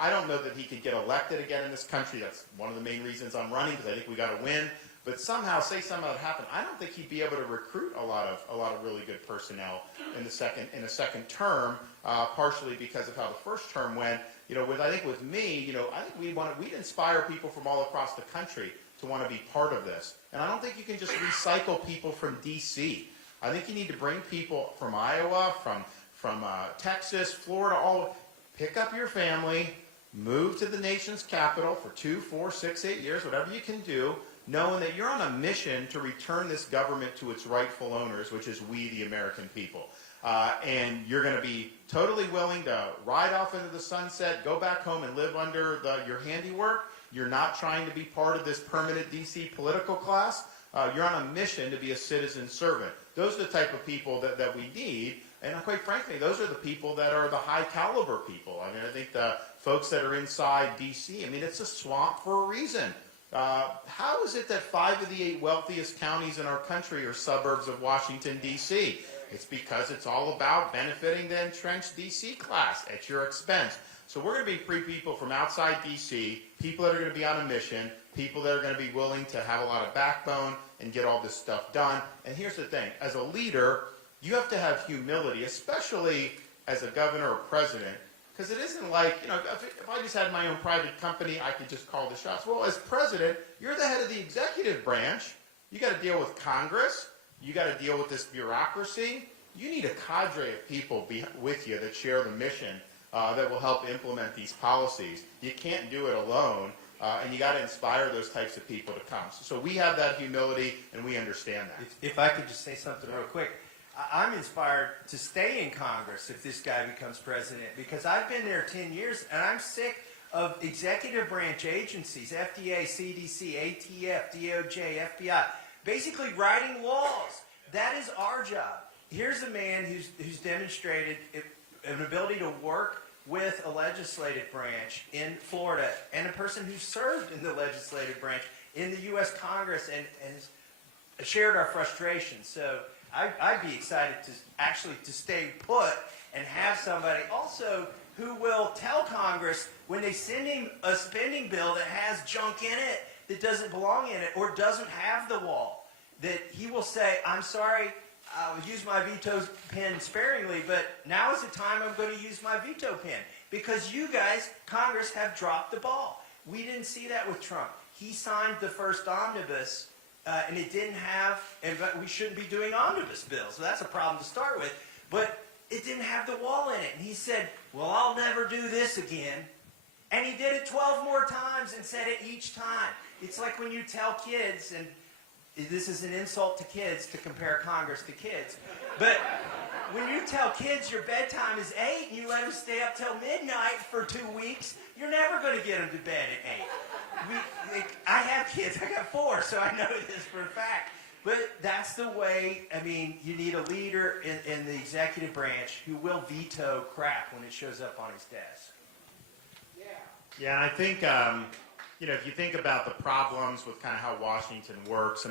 I don't know that he could get elected again in this country. That's one of the main reasons I'm running because I think we got to win. But somehow, say something that happened, I don't think he'd be able to recruit a lot of really good personnel in a second term, partially because of how the first term went. With me, I think we'd inspire people from all across the country to want to be part of this. And I don't think you can just recycle people from D.C. I think you need to bring people from Iowa, from Texas, Florida, pick up your family, move to the nation's capital for 2, 4, 6, 8 years, whatever you can do, knowing that you're on a mission to return this government to its rightful owners, which is we, the American people. And you're going to be totally willing to ride off into the sunset, go back home and live under your handiwork. You're not trying to be part of this permanent D.C. political class. You're on a mission to be a citizen servant. Those are the type of people that we need. And quite frankly, those are the people that are the high caliber people. I think the folks that are inside D.C., it's a swamp for a reason. How is it that 5 of the 8 wealthiest counties in our country are suburbs of Washington, D.C.? It's because it's all about benefiting the entrenched D.C. class at your expense. So we're going to be free people from outside D.C., people that are going to be on a mission, people that are going to be willing to have a lot of backbone and get all this stuff done. And here's the thing. As a leader, you have to have humility, especially as a governor or president, because it isn't like, if I just had my own private company, I could just call the shots. Well, as president, you're the head of the executive branch. You got to deal with Congress. You got to deal with this bureaucracy. You need a cadre of people with you that share the mission that will help implement these policies. You can't do it alone, and you got to inspire those types of people to come. So we have that humility, and we understand that. If I could just say something real quick. I'm inspired to stay in Congress if this guy becomes president because I've been there 10 years and I'm sick of executive branch agencies, FDA, CDC, ATF, DOJ, FBI, basically writing laws. That is our job. Here's a man who's demonstrated an ability to work with a legislative branch in Florida and a person who served in the legislative branch in the U.S. Congress and has shared our frustration. So I'd be excited to stay put and have somebody also who will tell Congress when they send him a spending bill that has junk in it that doesn't belong in it or doesn't have the wall, that he will say, I'm sorry, I'll use my veto pen sparingly, but now is the time I'm going to use my veto pen because you guys, Congress, have dropped the ball. We didn't see that with Trump. He signed the first omnibus and it didn't have, and we shouldn't be doing omnibus bills. So that's a problem to start with. But it didn't have the wall in it. And he said, well, I'll never do this again. And he did it 12 more times and said it each time. It's like when you tell kids, and this is an insult to kids to compare Congress to kids, but when you tell kids your bedtime is 8 and you let them stay up till midnight for 2 weeks, you're never going to get them to bed at 8. I have kids. I got 4, so I know this for a fact. But that's the way, you need a leader in the executive branch who will veto crap when it shows up on his desk. Yeah, and I think, if you think about the problems with kind of how Washington works,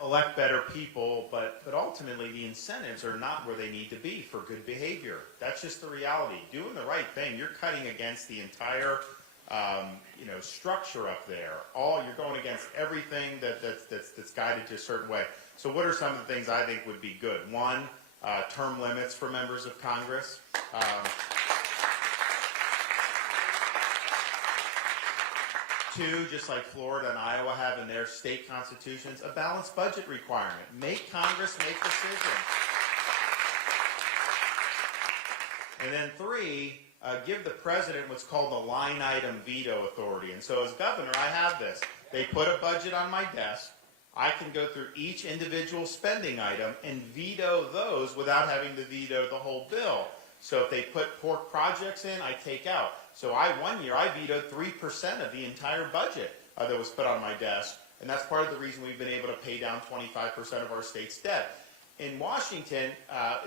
elect better people, but ultimately the incentives are not where they need to be for good behavior. That's just the reality. Doing the right thing, you're cutting against the entire structure up there. You're going against everything that's guided to a certain way. So what are some of the things I think would be good? One, term limits for members of Congress. Two, just like Florida and Iowa have in their state constitutions, a balanced budget requirement. Make Congress make decisions. And then three, give the president what's called the line item veto authority. And so as governor, I have this. They put a budget on my desk. I can go through each individual spending item and veto those without having to veto the whole bill. So if they put pork projects in, I take out. So one year I vetoed 3% of the entire budget that was put on my desk. And that's part of the reason we've been able to pay down 25% of our state's debt. In Washington,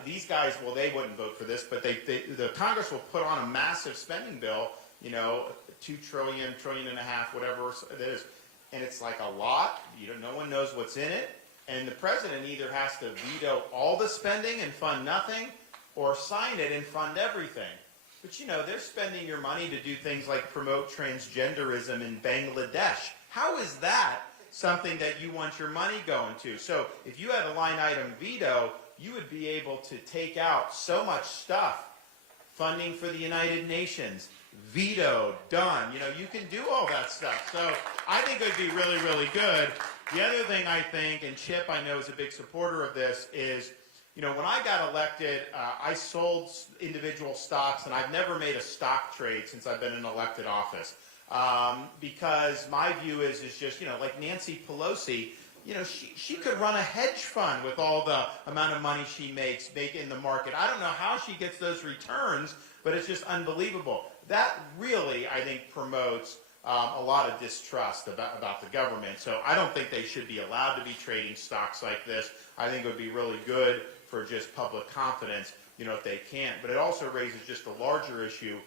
these guys, well, they wouldn't vote for this, but the Congress will put on a massive spending bill, $2 trillion, $1.5 trillion, whatever it is. And it's like a lot. No one knows what's in it. And the president either has to veto all the spending and fund nothing, or sign it and fund everything. But they're spending your money to do things like promote transgenderism in Bangladesh. How is that something that you want your money going to? So if you had a line item veto, you would be able to take out so much stuff. Funding for the United Nations, vetoed, done. You can do all that stuff. So I think it would be really, really good. The other thing I think, and Chip I know is a big supporter of this, is when I got elected, I sold individual stocks, and I've never made a stock trade since I've been in elected office. Because my view is just, like Nancy Pelosi, she could run a hedge fund with all the amount of money she makes in the market. I don't know how she gets those returns, but it's just unbelievable. That really, I think, promotes a lot of distrust about the government. So I don't think they should be allowed to be trading stocks like this. I think it would be really good for just public confidence, if they can't. But it also raises just a larger issue.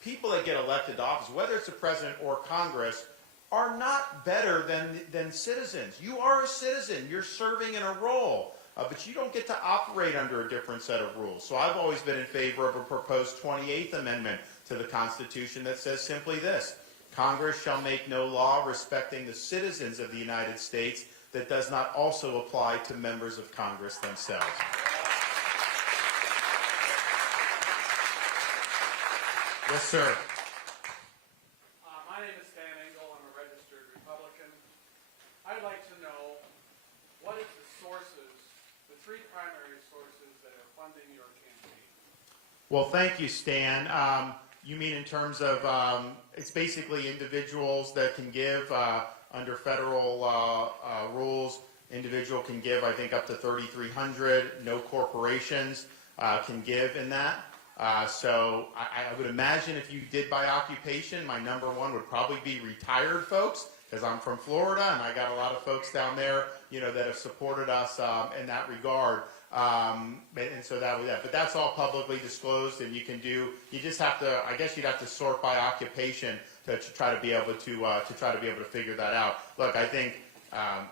People that get elected to office, whether it's the president or Congress, are not better than citizens. You are a citizen. You're serving in a role. But you don't get to operate under a different set of rules. So I've always been in favor of a proposed 28th Amendment to the Constitution that says simply this: Congress shall make no law respecting the citizens of the United States that does not also apply to members of Congress themselves. Yes, sir. My name is Stan Engel. I'm a registered Republican. I'd like to know what is the sources, the three primary sources that are funding your campaign. Well, thank you, Stan. You mean in terms of, it's basically individuals that can give under federal rules. Individual can give, I think, up to $3,300. No corporations can give in that. So I would imagine if you did by occupation, my number one would probably be retired folks, because I'm from Florida and I got a lot of folks down there, that have supported us in that regard. And so that was that. But that's all publicly disclosed, and you just have to, I guess you'd have to sort by occupation to try to be able to figure that out. Look, I think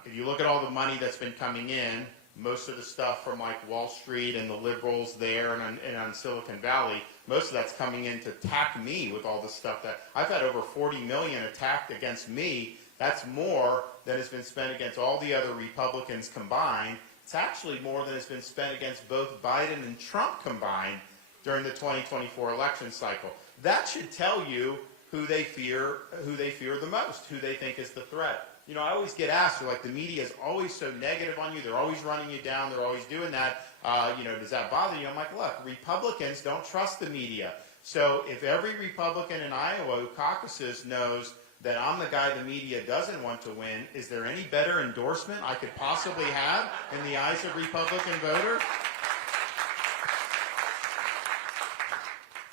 if you look at all the money that's been coming in, most of the stuff from like Wall Street and the liberals there and on Silicon Valley, most of that's coming in to attack me with all the stuff that I've had over 40 million attacked against me. That's more than has been spent against all the other Republicans combined. It's actually more than has been spent against both Biden and Trump combined during the 2024 election cycle. That should tell you who they fear the most, who they think is the threat. I always get asked, like, the media is always so negative on you. They're always running you down. They're always doing that. Does that bother you? I'm like, look, Republicans don't trust the media. So if every Republican in Iowa who caucuses knows that I'm the guy the media doesn't want to win, is there any better endorsement I could possibly have in the eyes of Republican voters?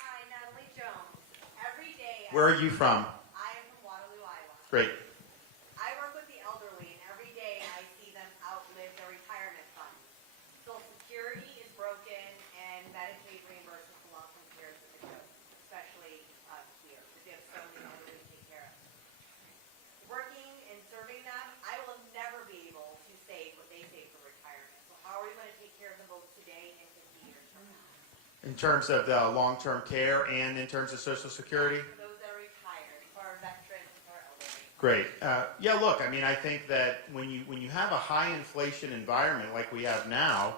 Hi, Natalie Jones. Every day. Where are you from? I am from Waterloo, Iowa. Great. I work with the elderly, and every day I see them outlive their retirement funds. Social Security is broken, and Medicaid reimbursement for long-term care is a joke, especially here, because we have so many elderly to take care of. Working and serving them, I will never be able to save what they save for retirement. So how are we going to take care of them both today and 50 years from now? In terms of the long-term care and in terms of Social Security? For those that are retired, as far Great. Yeah, look, I mean, I think that when you have a high inflation environment like we have now,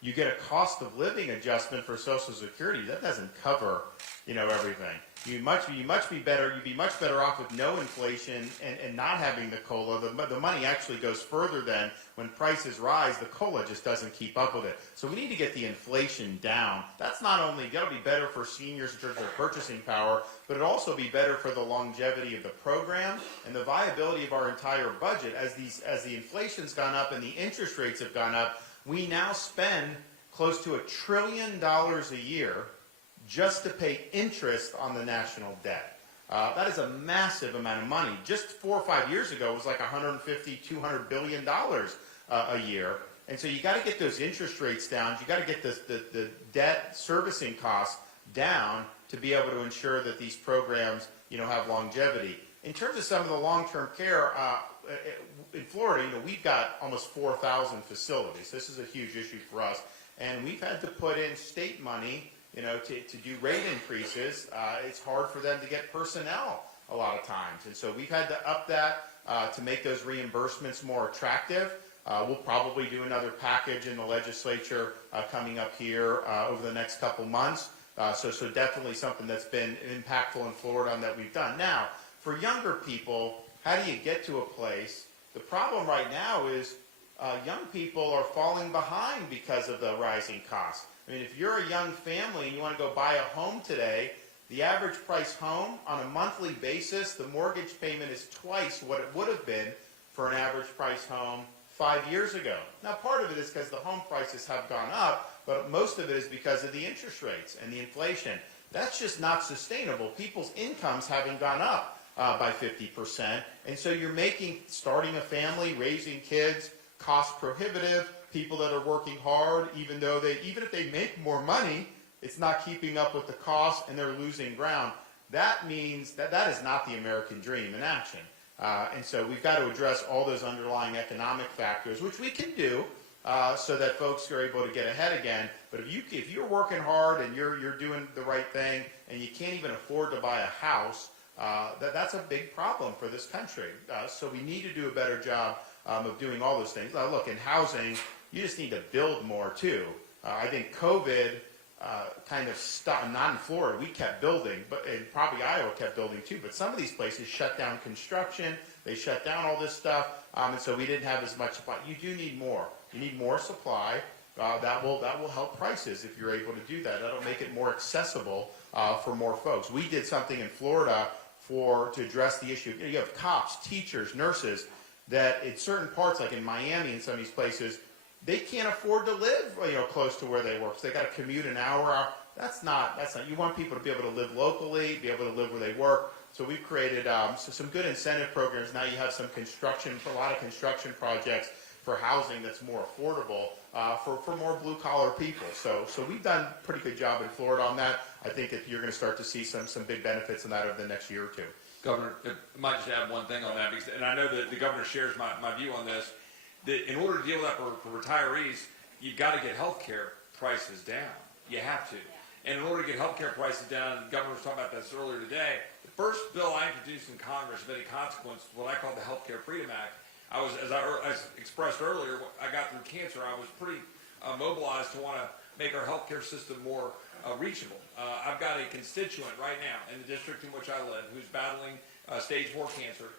you get a cost of living adjustment for Social Security. That doesn't cover, everything. You'd be much better off with no inflation and not having the COLA. The money actually goes further than when prices rise, the COLA just doesn't keep up with it. So we need to get the inflation down. That'll be better for seniors in terms of their purchasing power, but it'll also be better for the longevity of the program and the viability of our entire budget. As the inflation's gone up and the interest rates have gone up, we now spend close to $1 trillion a year just to pay interest on the national debt. That is a massive amount of money. Just 4 or 5 years ago, it was like $150, $200 billion a year. And so you got to get those interest rates down. You got to get the debt servicing costs down to be able to ensure that these programs, have longevity. In terms of some of the long-term care, in Florida, we've got almost 4,000 facilities. This is a huge issue for us. And we've had to put in state money, to do rate increases. It's hard for them to get personnel a lot of times. And so we've had to up that to make those reimbursements more attractive. We'll probably do another package in the legislature coming up here over the next couple months. So definitely something that's been impactful in Florida and that we've done. Now, for younger people, how do you get to a place? The problem right now is young people are falling behind because of the rising costs. I mean, if you're a young family and you want to go buy a home today, the average price home on a monthly basis, the mortgage payment is twice what it would have been for an average price home 5 years ago. Now, part of it is because the home prices have gone up, but most of it is because of the interest rates and the inflation. That's just not sustainable. People's incomes haven't gone up by 50%, and so you're making starting a family, raising kids, cost prohibitive. People that are working hard, even if they make more money, it's not keeping up with the cost and they're losing ground. That means that is not the American dream in action. And so we've got to address all those underlying economic factors, which we can do so that folks are able to get ahead again. But if you're working hard and you're doing the right thing and you can't even afford to buy a house, that's a big problem for this country. So we need to do a better job of doing all those things. Look, in housing, you just need to build more too. I think COVID kind of stopped. Not in Florida, we kept building, and probably Iowa kept building too. But some of these places shut down construction. They shut down all this stuff, and so we didn't have as much supply. You do need more. You need more supply. That will help prices if you're able to do that. That'll make it more accessible for more folks. We did something in Florida to address the issue. You have cops, teachers, nurses that in certain parts, like in Miami and some of these places, they can't afford to live, close to where they work. So they got to commute an hour. That's not. You want people to be able to live locally, be able to live where they work. So we've created some good incentive programs. Now you have a lot of construction projects for housing that's more affordable for more blue collar people. So we've done a pretty good job in Florida on that. I think that you're going to start to see some big benefits in that over the next year or two. Governor, I might just add one thing on that, and I know that the governor shares my view on this. That in order to deal with that for retirees, you've got to get health care prices down. You have to. And in order to get health care prices down, the governor was talking about this earlier today, the first bill I introduced in Congress of any consequence was what I call the Health Care Freedom Act. As I expressed earlier, I got through cancer. I was pretty mobilized to want to make our health care system more reachable. I've got a constituent right now in the district in which I live who's battling stage 4 cancer.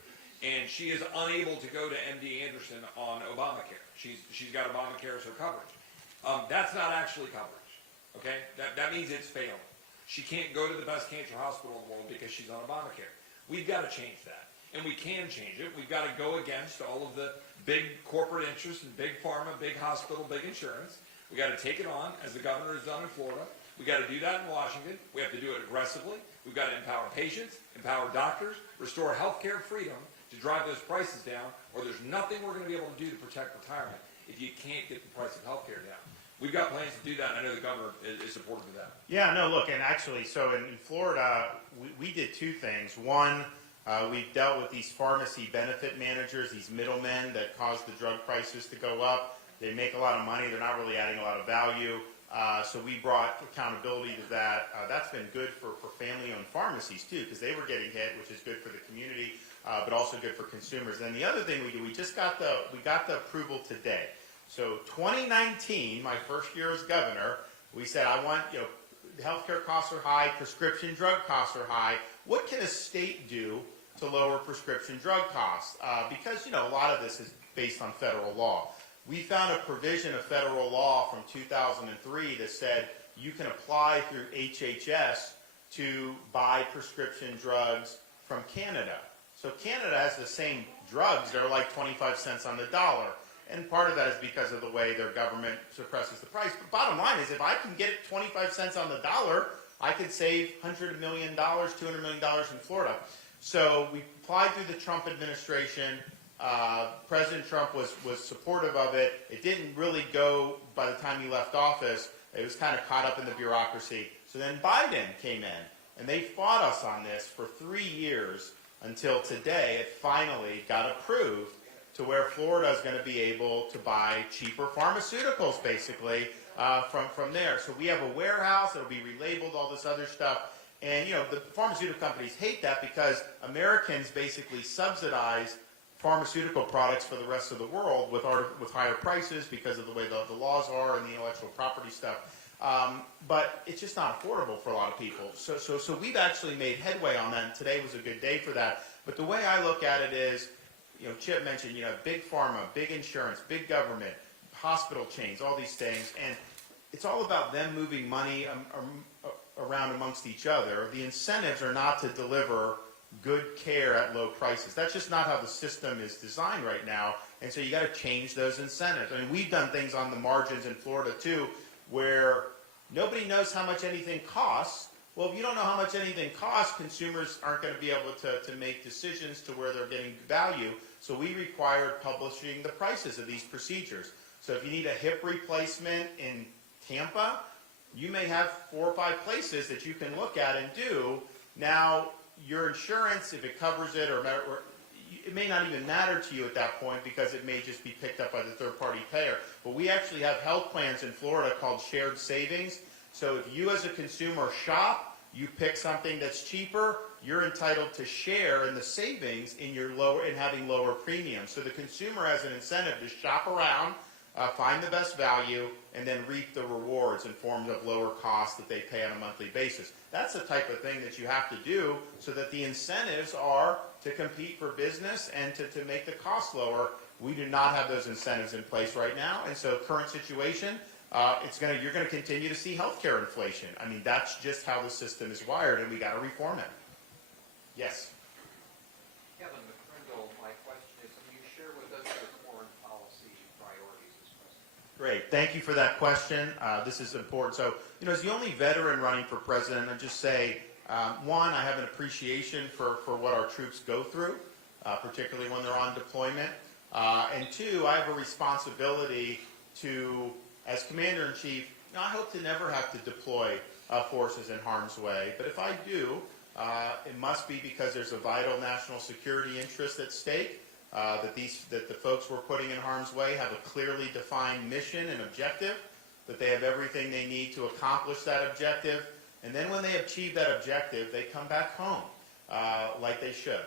And she is unable to go to MD Anderson on Obamacare. She's got Obamacare as her coverage. That's not actually coverage, okay? That means it's failing. She can't go to the best cancer hospital in the world because she's on Obamacare. We've got to change that, and we can change it. We've got to go against all of the big corporate interests and big pharma, big hospital, big insurance. We've got to take it on, as the governor has done in Florida. We've got to do that in Washington. We have to do it aggressively. We've got to empower patients, empower doctors, restore health care freedom, to drive those prices down, or there's nothing we're going to be able to do to protect retirement if you can't get the price of health care down. We've got plans to do that, and I know the governor is supportive of that. Yeah, no, look, and actually, so in Florida, we did two things. One, we've dealt with these pharmacy benefit managers, these middlemen that cause the drug prices to go up. They make a lot of money. They're not really adding a lot of value. So we brought accountability to that. That's been good for family-owned pharmacies, too, because they were getting hit, which is good for the community. but also good for consumers. And the other thing we do, we got the approval today. So 2019, my first year as governor, we said, I want, healthcare costs are high, prescription drug costs are high. What can a state do to lower prescription drug costs? Because, a lot of this is based on federal law. We found a provision of federal law from 2003 that said you can apply through HHS to buy prescription drugs from Canada. So Canada has the same drugs. They're like 25 cents on the dollar. And part of that is because of the way their government suppresses the price. But bottom line is, if I can get it 25 cents on the dollar, I could save $100 million, $200 million in Florida. So we applied through the Trump administration. President Trump was supportive of it. It didn't really go by the time he left office. It was kind of caught up in the bureaucracy. So then Biden came in, and they fought us on this for 3 years until today it finally got approved to where Florida is going to be able to buy cheaper pharmaceuticals, basically, from there. So we have a warehouse. It'll be relabeled, all this other stuff. And, the pharmaceutical companies hate that because Americans basically subsidize pharmaceutical products for the rest of the world with higher prices because of the way the laws are and the intellectual property stuff. But it's just not affordable for a lot of people. So we've actually made headway on that, and today was a good day for that. But the way I look at it is, Chip mentioned, big pharma, big insurance, big government, hospital chains, all these things, and it's all about them moving money around amongst each other. The incentives are not to deliver good care at low prices. That's just not how the system is designed right now, and so you got to change those incentives. I mean, we've done things on the margins in Florida too, where nobody knows how much anything costs. Well, if you don't know how much anything costs, consumers aren't going to be able to make decisions to where they're getting value. So we required publishing the prices of these procedures. So if you need a hip replacement in Tampa, you may have 4 or 5 places that you can look at and do. Now, your insurance, if it covers it, or it may not even matter to you at that point because it may just be picked up by the third-party payer. But we actually have health plans in Florida called shared savings. So if you as a consumer shop, you pick something that's cheaper, you're entitled to share in the savings in having lower premiums. So the consumer has an incentive to shop around, find the best value, and then reap the rewards in forms of lower costs that they pay on a monthly basis. That's the type of thing that you have to do so that the incentives are to compete for business and to make the cost lower. We do not have those incentives in place right now, and so current situation, you're going to continue to see healthcare inflation. I mean, that's just how the system is wired, and we got to reform it. Yes. Kevin McCrindle, my question is, can you share with us your foreign policy priorities as president? Great. Thank you for that question. This is important. So, as the only veteran running for president, I'd just say, one, I have an appreciation for what our troops go through, particularly when they're on deployment. And two, I have a responsibility to, as commander-in-chief, I hope to never have to deploy forces in harm's way. But if I do, it must be because there's a vital national security interest at stake, that the folks we're putting in harm's way have a clearly defined mission and objective, that they have everything they need to accomplish that objective, and then when they achieve that objective, they come back home like they should.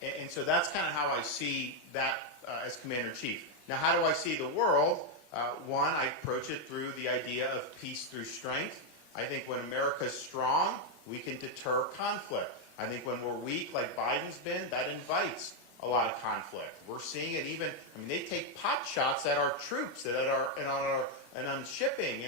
And so that's kind of how I see that as Commander-in-Chief. Now, how do I see the world? One, I approach it through the idea of peace through strength. I think when America's strong, we can deter conflict. I think when we're weak, like Biden's been, that invites a lot of conflict. We're seeing it even, they take pot shots at our troops, and on shipping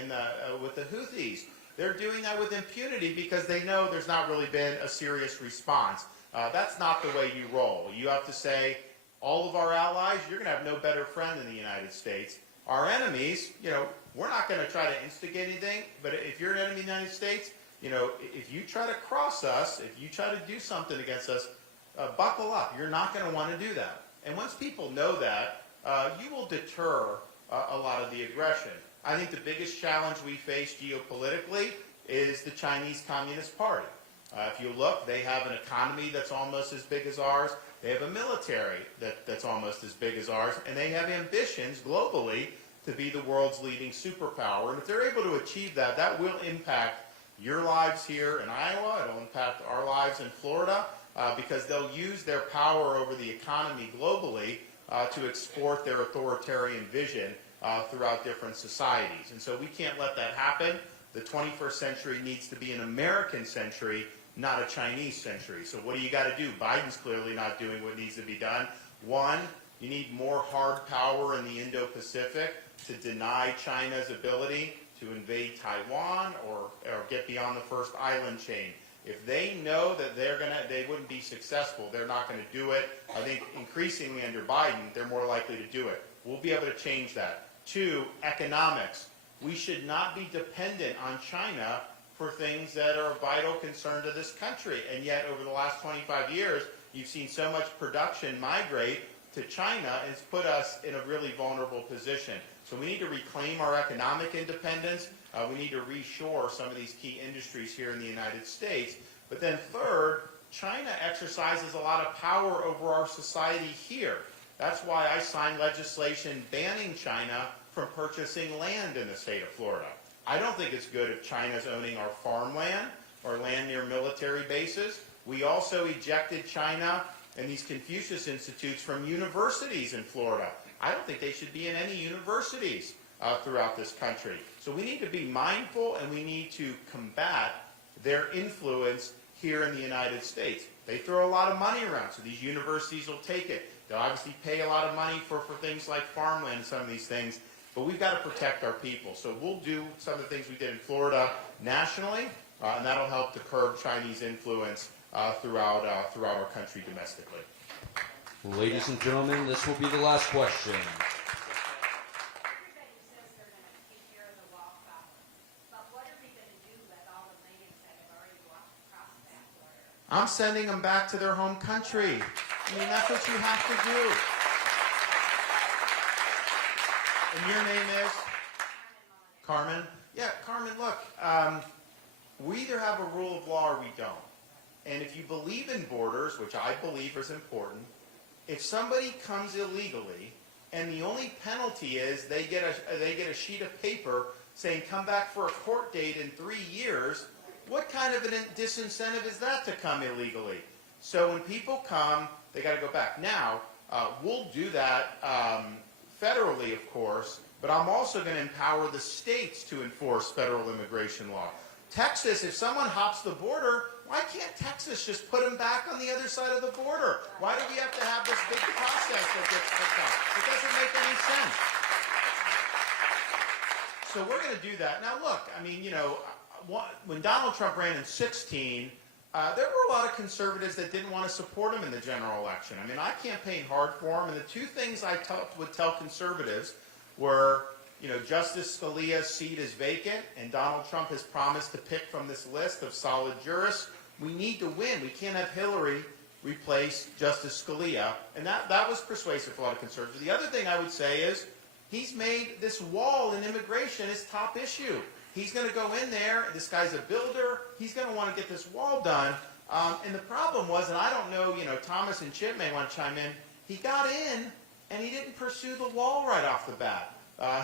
with the Houthis. They're doing that with impunity because they know there's not really been a serious response. That's not the way you roll. You have to say, all of our allies, you're going to have no better friend than the United States. Our enemies, we're not going to try to instigate anything, but if you're an enemy of the United States, if you try to cross us, if you try to do something against us, buckle up. You're not going to want to do that. And once people know that, you will deter a lot of the aggression. I think the biggest challenge we face geopolitically is the Chinese Communist Party. If you look, they have an economy that's almost as big as ours. They have a military that's almost as big as ours. And they have ambitions globally to be the world's leading superpower. And if they're able to achieve that, that will impact your lives here in Iowa. It'll impact our lives in Florida. because they'll use their power over the economy globally to export their authoritarian vision throughout different societies. And so we can't let that happen. The 21st century needs to be an American century, not a Chinese century. So what do you got to do? Biden's clearly not doing what needs to be done. One, you need more hard power in the Indo-Pacific to deny China's ability to invade Taiwan or get beyond the first island chain. If they know that they wouldn't be successful, they're not going to do it. I think increasingly under Biden, they're more likely to do it. We'll be able to change that. Two, economics. We should not be dependent on China for things that are of vital concern to this country. And yet, over the last 25 years, you've seen so much production migrate to China, and it's put us in a really vulnerable position. So we need to reclaim our economic independence. We need to reshore some of these key industries here in the United States. But then third, China exercises a lot of power over our society here. That's why I signed legislation banning China from purchasing land in the state of Florida. I don't think it's good if China's owning our farmland or land near military bases. We also ejected China and these Confucius Institutes from universities in Florida. I don't think they should be in any universities throughout this country. So we need to be mindful, and we need to combat their influence here in the United States. They throw a lot of money around, so these universities will take it. They'll obviously pay a lot of money for things like farmland and some of these things, but we've got to protect our people. So we'll do some of the things we did in Florida nationally, and that'll help to curb Chinese influence throughout our country domestically. Ladies and gentlemen, this will be the last question. Everybody says they're going to take care of the wall problem, but what are they going to do with all the millions that have already walked across that border? I'm sending them back to their home country. I mean, that's what you have to do. And your name is? Carmen? Yeah, Carmen, look, we either have a rule of law or we don't. And if you believe in borders, which I believe is important, if somebody comes illegally and the only penalty is they get a sheet of paper saying come back for a court date in 3 years, what kind of a disincentive is that to come illegally? So when people come, they got to go back. Now, we'll do that federally, of course, but I'm also going to empower the states to enforce federal immigration law. Texas, if someone hops the border, why can't Texas just put them back on the other side of the border? Why do we have to have this big process that gets picked up? It doesn't make any sense. So we're going to do that. Now look, I mean, you know, when Donald Trump ran in 2016, there were a lot of conservatives that didn't want to support him in the general election. I mean, I campaigned hard for him, and the two things I would tell conservatives were, you know, Justice Scalia's seat is vacant, and Donald Trump has promised to pick from this list of solid jurists. We need to win. We can't have Hillary replace Justice Scalia. And that was persuasive for a lot of conservatives. The other thing I would say is he's made this wall in immigration his top issue. He's going to go in there. This guy's a builder. He's going to want to get this wall done. And the problem was, and I don't know, you know, Thomas and Chip may want to chime in, he got in and he didn't pursue the wall right off the bat.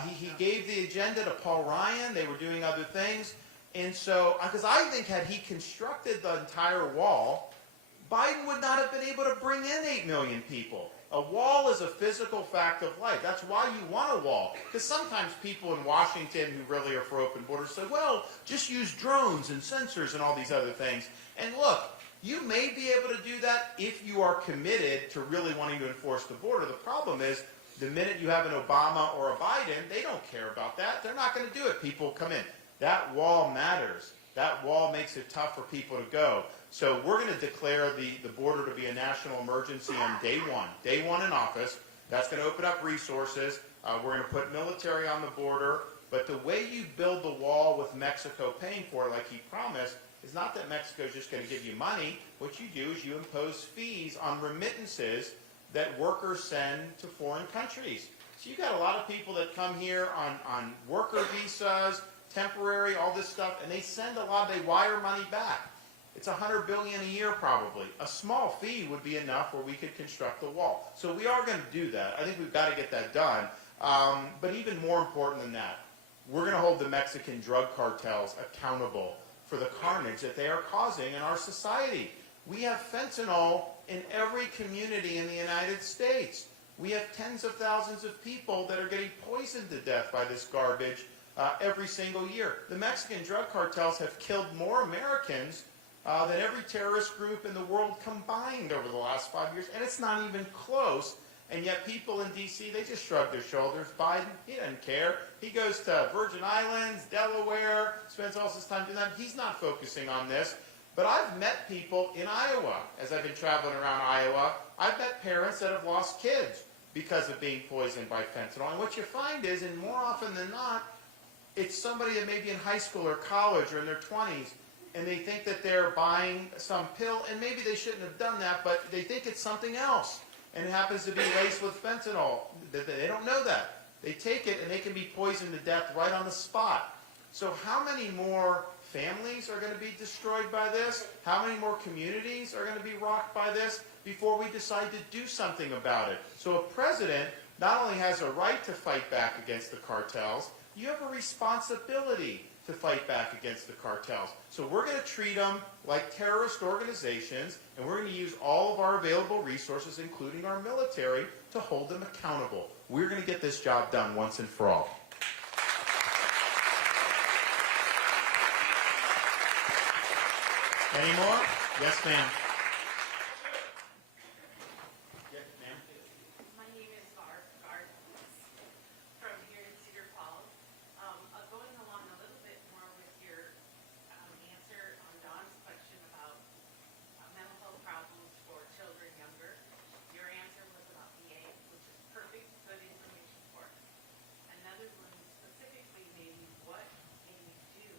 He gave the agenda to Paul Ryan. They were doing other things. And so, because I think had he constructed the entire wall, Biden would not have been able to bring in 8 million people. A wall is a physical fact of life. That's why you want a wall. Because sometimes people in Washington who really are for open borders say, well, just use drones and sensors and all these other things. And look, you may be able to do that if you are committed to really wanting to enforce the border. The problem is, the minute you have an Obama or a Biden, they don't care about that. They're not going to do it. People come in. That wall matters. That wall makes it tough for people to go. So we're going to declare the border to be a national emergency on day one in office. That's going to open up resources. We're going to put military on the border. But the way you build the wall with Mexico paying for it, like he promised, is not that Mexico is just going to give you money. What you do is you impose fees on remittances that workers send to foreign countries. So you've got a lot of people that come here on worker visas, temporary, all this stuff, and they send a lot, they wire money back. It's $100 billion a year probably. A small fee would be enough where we could construct the wall. So we are going to do that. I think we've got to get that done. But even more important than that, we're going to hold the Mexican drug cartels accountable for the carnage that they are causing in our society. We have fentanyl in every community in the United States. We have tens of thousands of people that are getting poisoned to death by this garbage every single year. The Mexican drug cartels have killed more Americans than every terrorist group in the world combined over the last 5 years, and it's not even close. And yet people in D.C., they just shrug their shoulders. Biden, he doesn't care. He goes to Virgin Islands, Delaware, spends all his time doing that. He's not focusing on this. But I've met people in Iowa, as I've been traveling around Iowa. I've met parents that have lost kids because of being poisoned by fentanyl. And what you find is, and more often than not, it's somebody that may be in high school or college or in their 20s, and they think that they're buying some pill, and maybe they shouldn't have done that, but they think it's something else. And it happens to be laced with fentanyl. They don't know that. They take it, and they can be poisoned to death right on the spot. So how many more families are going to be destroyed by this? How many more communities are going to be rocked by this before we decide to do something about it? So a president not only has a right to fight back against the cartels, you have a responsibility to fight back against the cartels. So we're going to treat them like terrorist organizations, and we're going to use all of our available resources, including our military, to hold them accountable. We're going to get this job done once and for all. Any more? Yes, ma'am. Yes, ma'am. My name is Barb from here in Cedar Falls. Going along a little bit more with your answer on Don's question about mental health problems for children younger, your answer was about VA, which is perfect, good information for us. Another one specifically maybe what can you do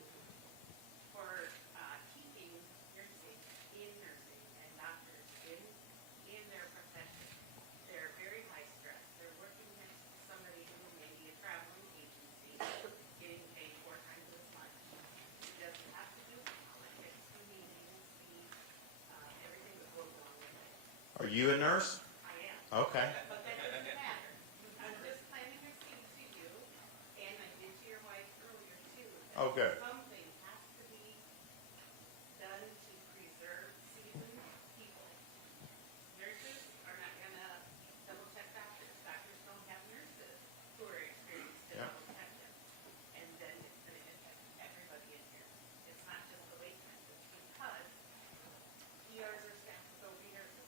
for keeping nursing and doctors in their profession. They're very high stress. They're working next to somebody who may be a traveling agency, getting paid 4 times as much. It doesn't have to do with politics, the meetings, everything that goes along with it. Are you a nurse? I am. Okay. But that doesn't matter. I'm just planting a seed to you, and I did to your wife earlier too. that Oh, good. Something has to be done to preserve seasoned people. Nurses are not gonna double check doctors. Doctors don't have nurses who are experienced to Yeah. double check them. And then it's gonna impact everybody in here. It's not just the wait time, it's because ERs are staffed with OB nurses.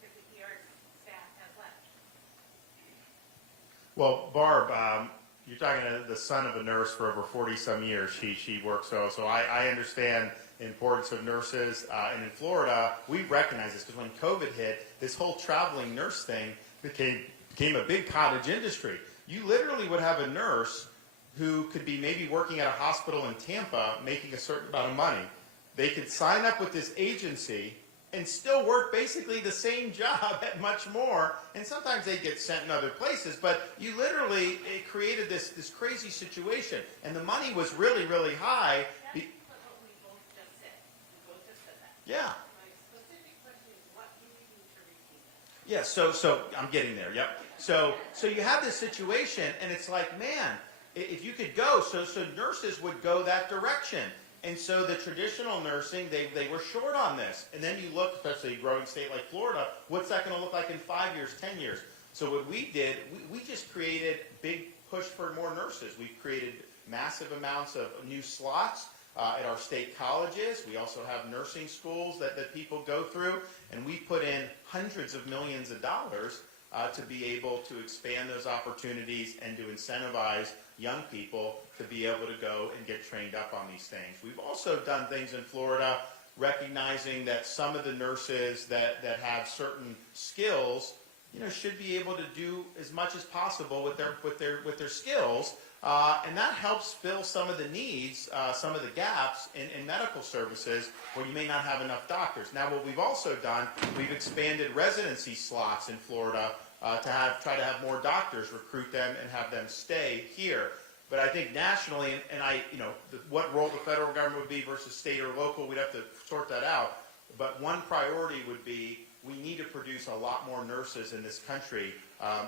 Because the ER staff has left. Well, Barb, you're talking to the son of a nurse for over 40-some years. She works, so I understand the importance of nurses. And in Florida, we recognize this because when COVID hit, this whole traveling nurse thing became a big cottage industry. You literally would have a nurse who could be maybe working at a hospital in Tampa making a certain amount of money. They could sign up with this agency and still work basically the same job at much more, and sometimes they get sent in other places, but you literally, it created this crazy situation, and the money was really, really high. That's what we both just said. We both just said that. Yeah. My specific question is what can we do to repeat that? Yeah, so I'm getting there, yep. So you have this situation, and it's like, man, if you could go, so nurses would go that direction. And so the traditional nursing, they were short on this. And then you look, especially a growing state like Florida, what's that going to look like in 5 years, 10 years? So what we did, we just created big push for more nurses. We've created massive amounts of new slots at our state colleges. We also have nursing schools that people go through. And we put in hundreds of millions of dollars to be able to expand those opportunities and to incentivize young people to be able to go and get trained up on these things. We've also done things in Florida recognizing that some of the nurses that have certain skills, should be able to do as much as possible with their skills, and that helps fill some of the needs, some of the gaps in medical services where you may not have enough doctors. Now, what we've also done, we've expanded residency slots in Florida to try to have more doctors, recruit them, and have them stay here. But I think nationally, what role the federal government would be versus state or local, we'd have to sort that out. But one priority would be we need to produce a lot more nurses in this country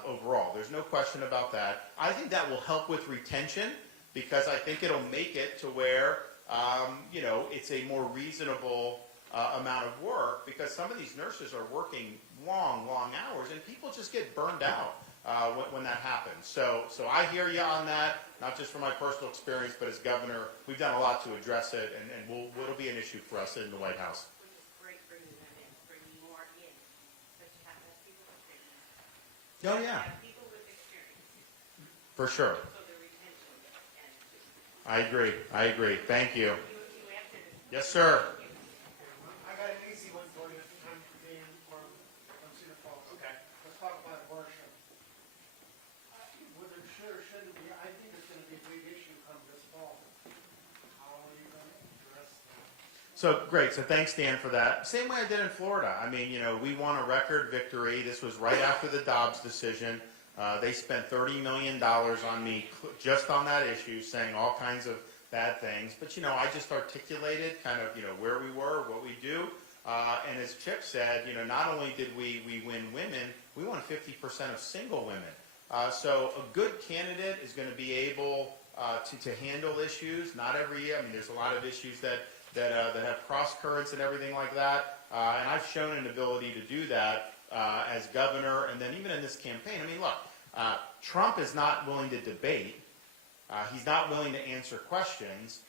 overall. There's no question about that. I think that will help with retention because I think it'll make it to where, it's a more reasonable amount of work, because some of these nurses are working long hours, and people just get burned out when that happens. So I hear you on that, not just from my personal experience, but as governor, we've done a lot to address it, and it'll be an issue for us in the White House. Which is great, bringing them in, bringing more in, but you have to have people with training. Oh, yeah, Have people with experience, for sure. so the retention and I agree. Thank you. you answered it. Yes, sir. I got an easy one for you. I'm Dan from Cedar Falls. Okay. Let's talk about abortion. Whether it should or shouldn't be, I think it's going to be a big issue come this fall. How are you going to address that? So great. So thanks, Dan, for that. Same way I did in Florida. I mean, we won a record victory. This was right after the Dobbs decision. They spent $30 million on me just on that issue, saying all kinds of bad things. But, I just articulated kind of, where we were, what we do. And as Chip said, not only did we win women, we won 50% of single women. So a good candidate is going to be able to handle issues. Not every year. I mean, there's a lot of issues that have cross currents and everything like that. And I've shown an ability to do that as governor, and then even in this campaign. I mean, look, Trump is not willing to debate. He's not willing to answer questions.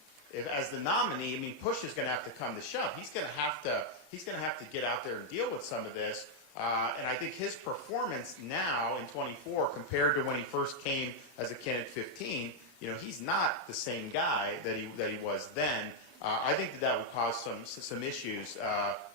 As the nominee, I mean, push is going to have to come to shove. He's going to have to get out there and deal with some of this. And I think his performance now in 24 compared to when he first came as a candidate 15, he's not the same guy that he was then. I think that would cause some issues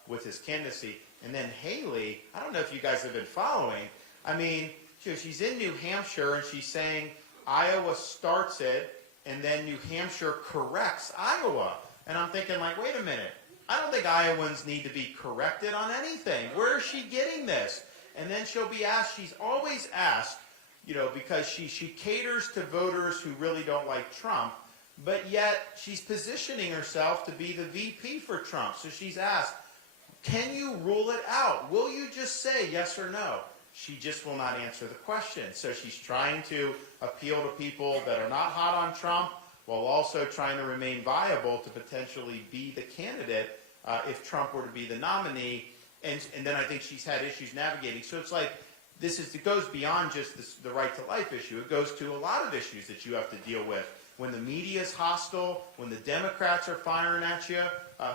with his candidacy. And then Haley, I don't know if you guys have been following. I mean, she's in New Hampshire and she's saying Iowa starts it and then New Hampshire corrects Iowa. And I'm thinking, like, wait a minute. I don't think Iowans need to be corrected on anything. Where is she getting this? And then she'll be asked, she's always asked, because she caters to voters who really don't like Trump, but yet she's positioning herself to be the VP for Trump. So she's asked, can you rule it out? Will you just say yes or no? She just will not answer the question. So she's trying to appeal to people that are not hot on Trump, while also trying to remain viable to potentially be the candidate if Trump were to be the nominee. And then I think she's had issues navigating. So it's like, it goes beyond just the right to life issue. It goes to a lot of issues that you have to deal with. When the media is hostile, when the Democrats are firing at you,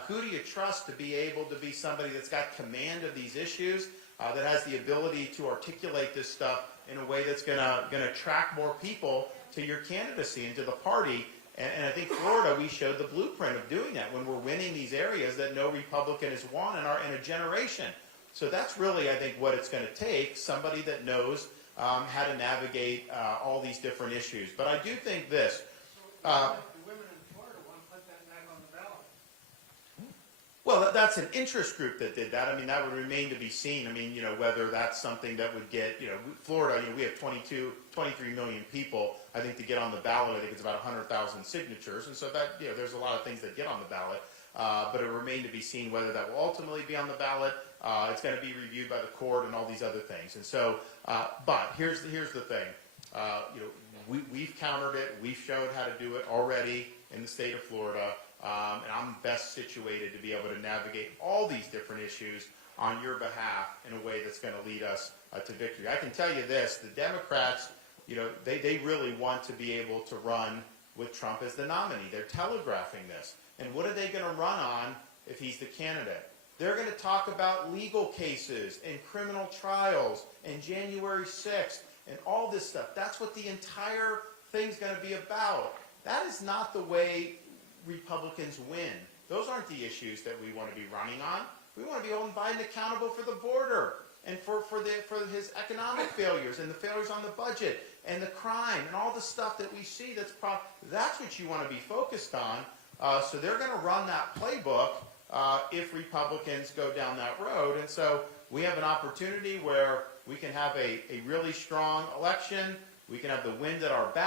who do you trust to be able to be somebody that's got command of these issues, that has the ability to articulate this stuff in a way that's going to attract more people to your candidacy and to the party? And I think Florida, we showed the blueprint of doing that when we're winning these areas that no Republican has won in a generation. So that's really, I think, what it's going to take, somebody that knows how to navigate all these different issues. But I do think this. The women in Florida want to put that back on the ballot. Well, that's an interest group that did that. I mean, that would remain to be seen. I mean, whether that's something that would get, Florida, we have 23 million people. I think to get on the ballot, I think it's about 100,000 signatures. And so that, there's a lot of things that get on the ballot. But it will remain to be seen whether that will ultimately be on the ballot. It's going to be reviewed by the court and all these other things. And so, but here's the thing. We've countered it. We've showed how to do it already in the state of Florida. And I'm best situated to be able to navigate all these different issues on your behalf in a way that's going to lead us to victory. I can tell you this, the Democrats, they really want to be able to run with Trump as the nominee. They're telegraphing this. And what are they going to run on if he's the candidate? They're going to talk about legal cases and criminal trials and January 6th and all this stuff. That's what the entire thing's going to be about. That is not the way Republicans win. Those aren't the issues that we want to be running on. We want to be holding Biden accountable for the border and for his economic failures and the failures on the budget and the crime and all the stuff that we see. That's what you want to be focused on. So they're going to run that playbook if Republicans go down that road. And so we have an opportunity where we can have a really strong election. We can have the wind at our back.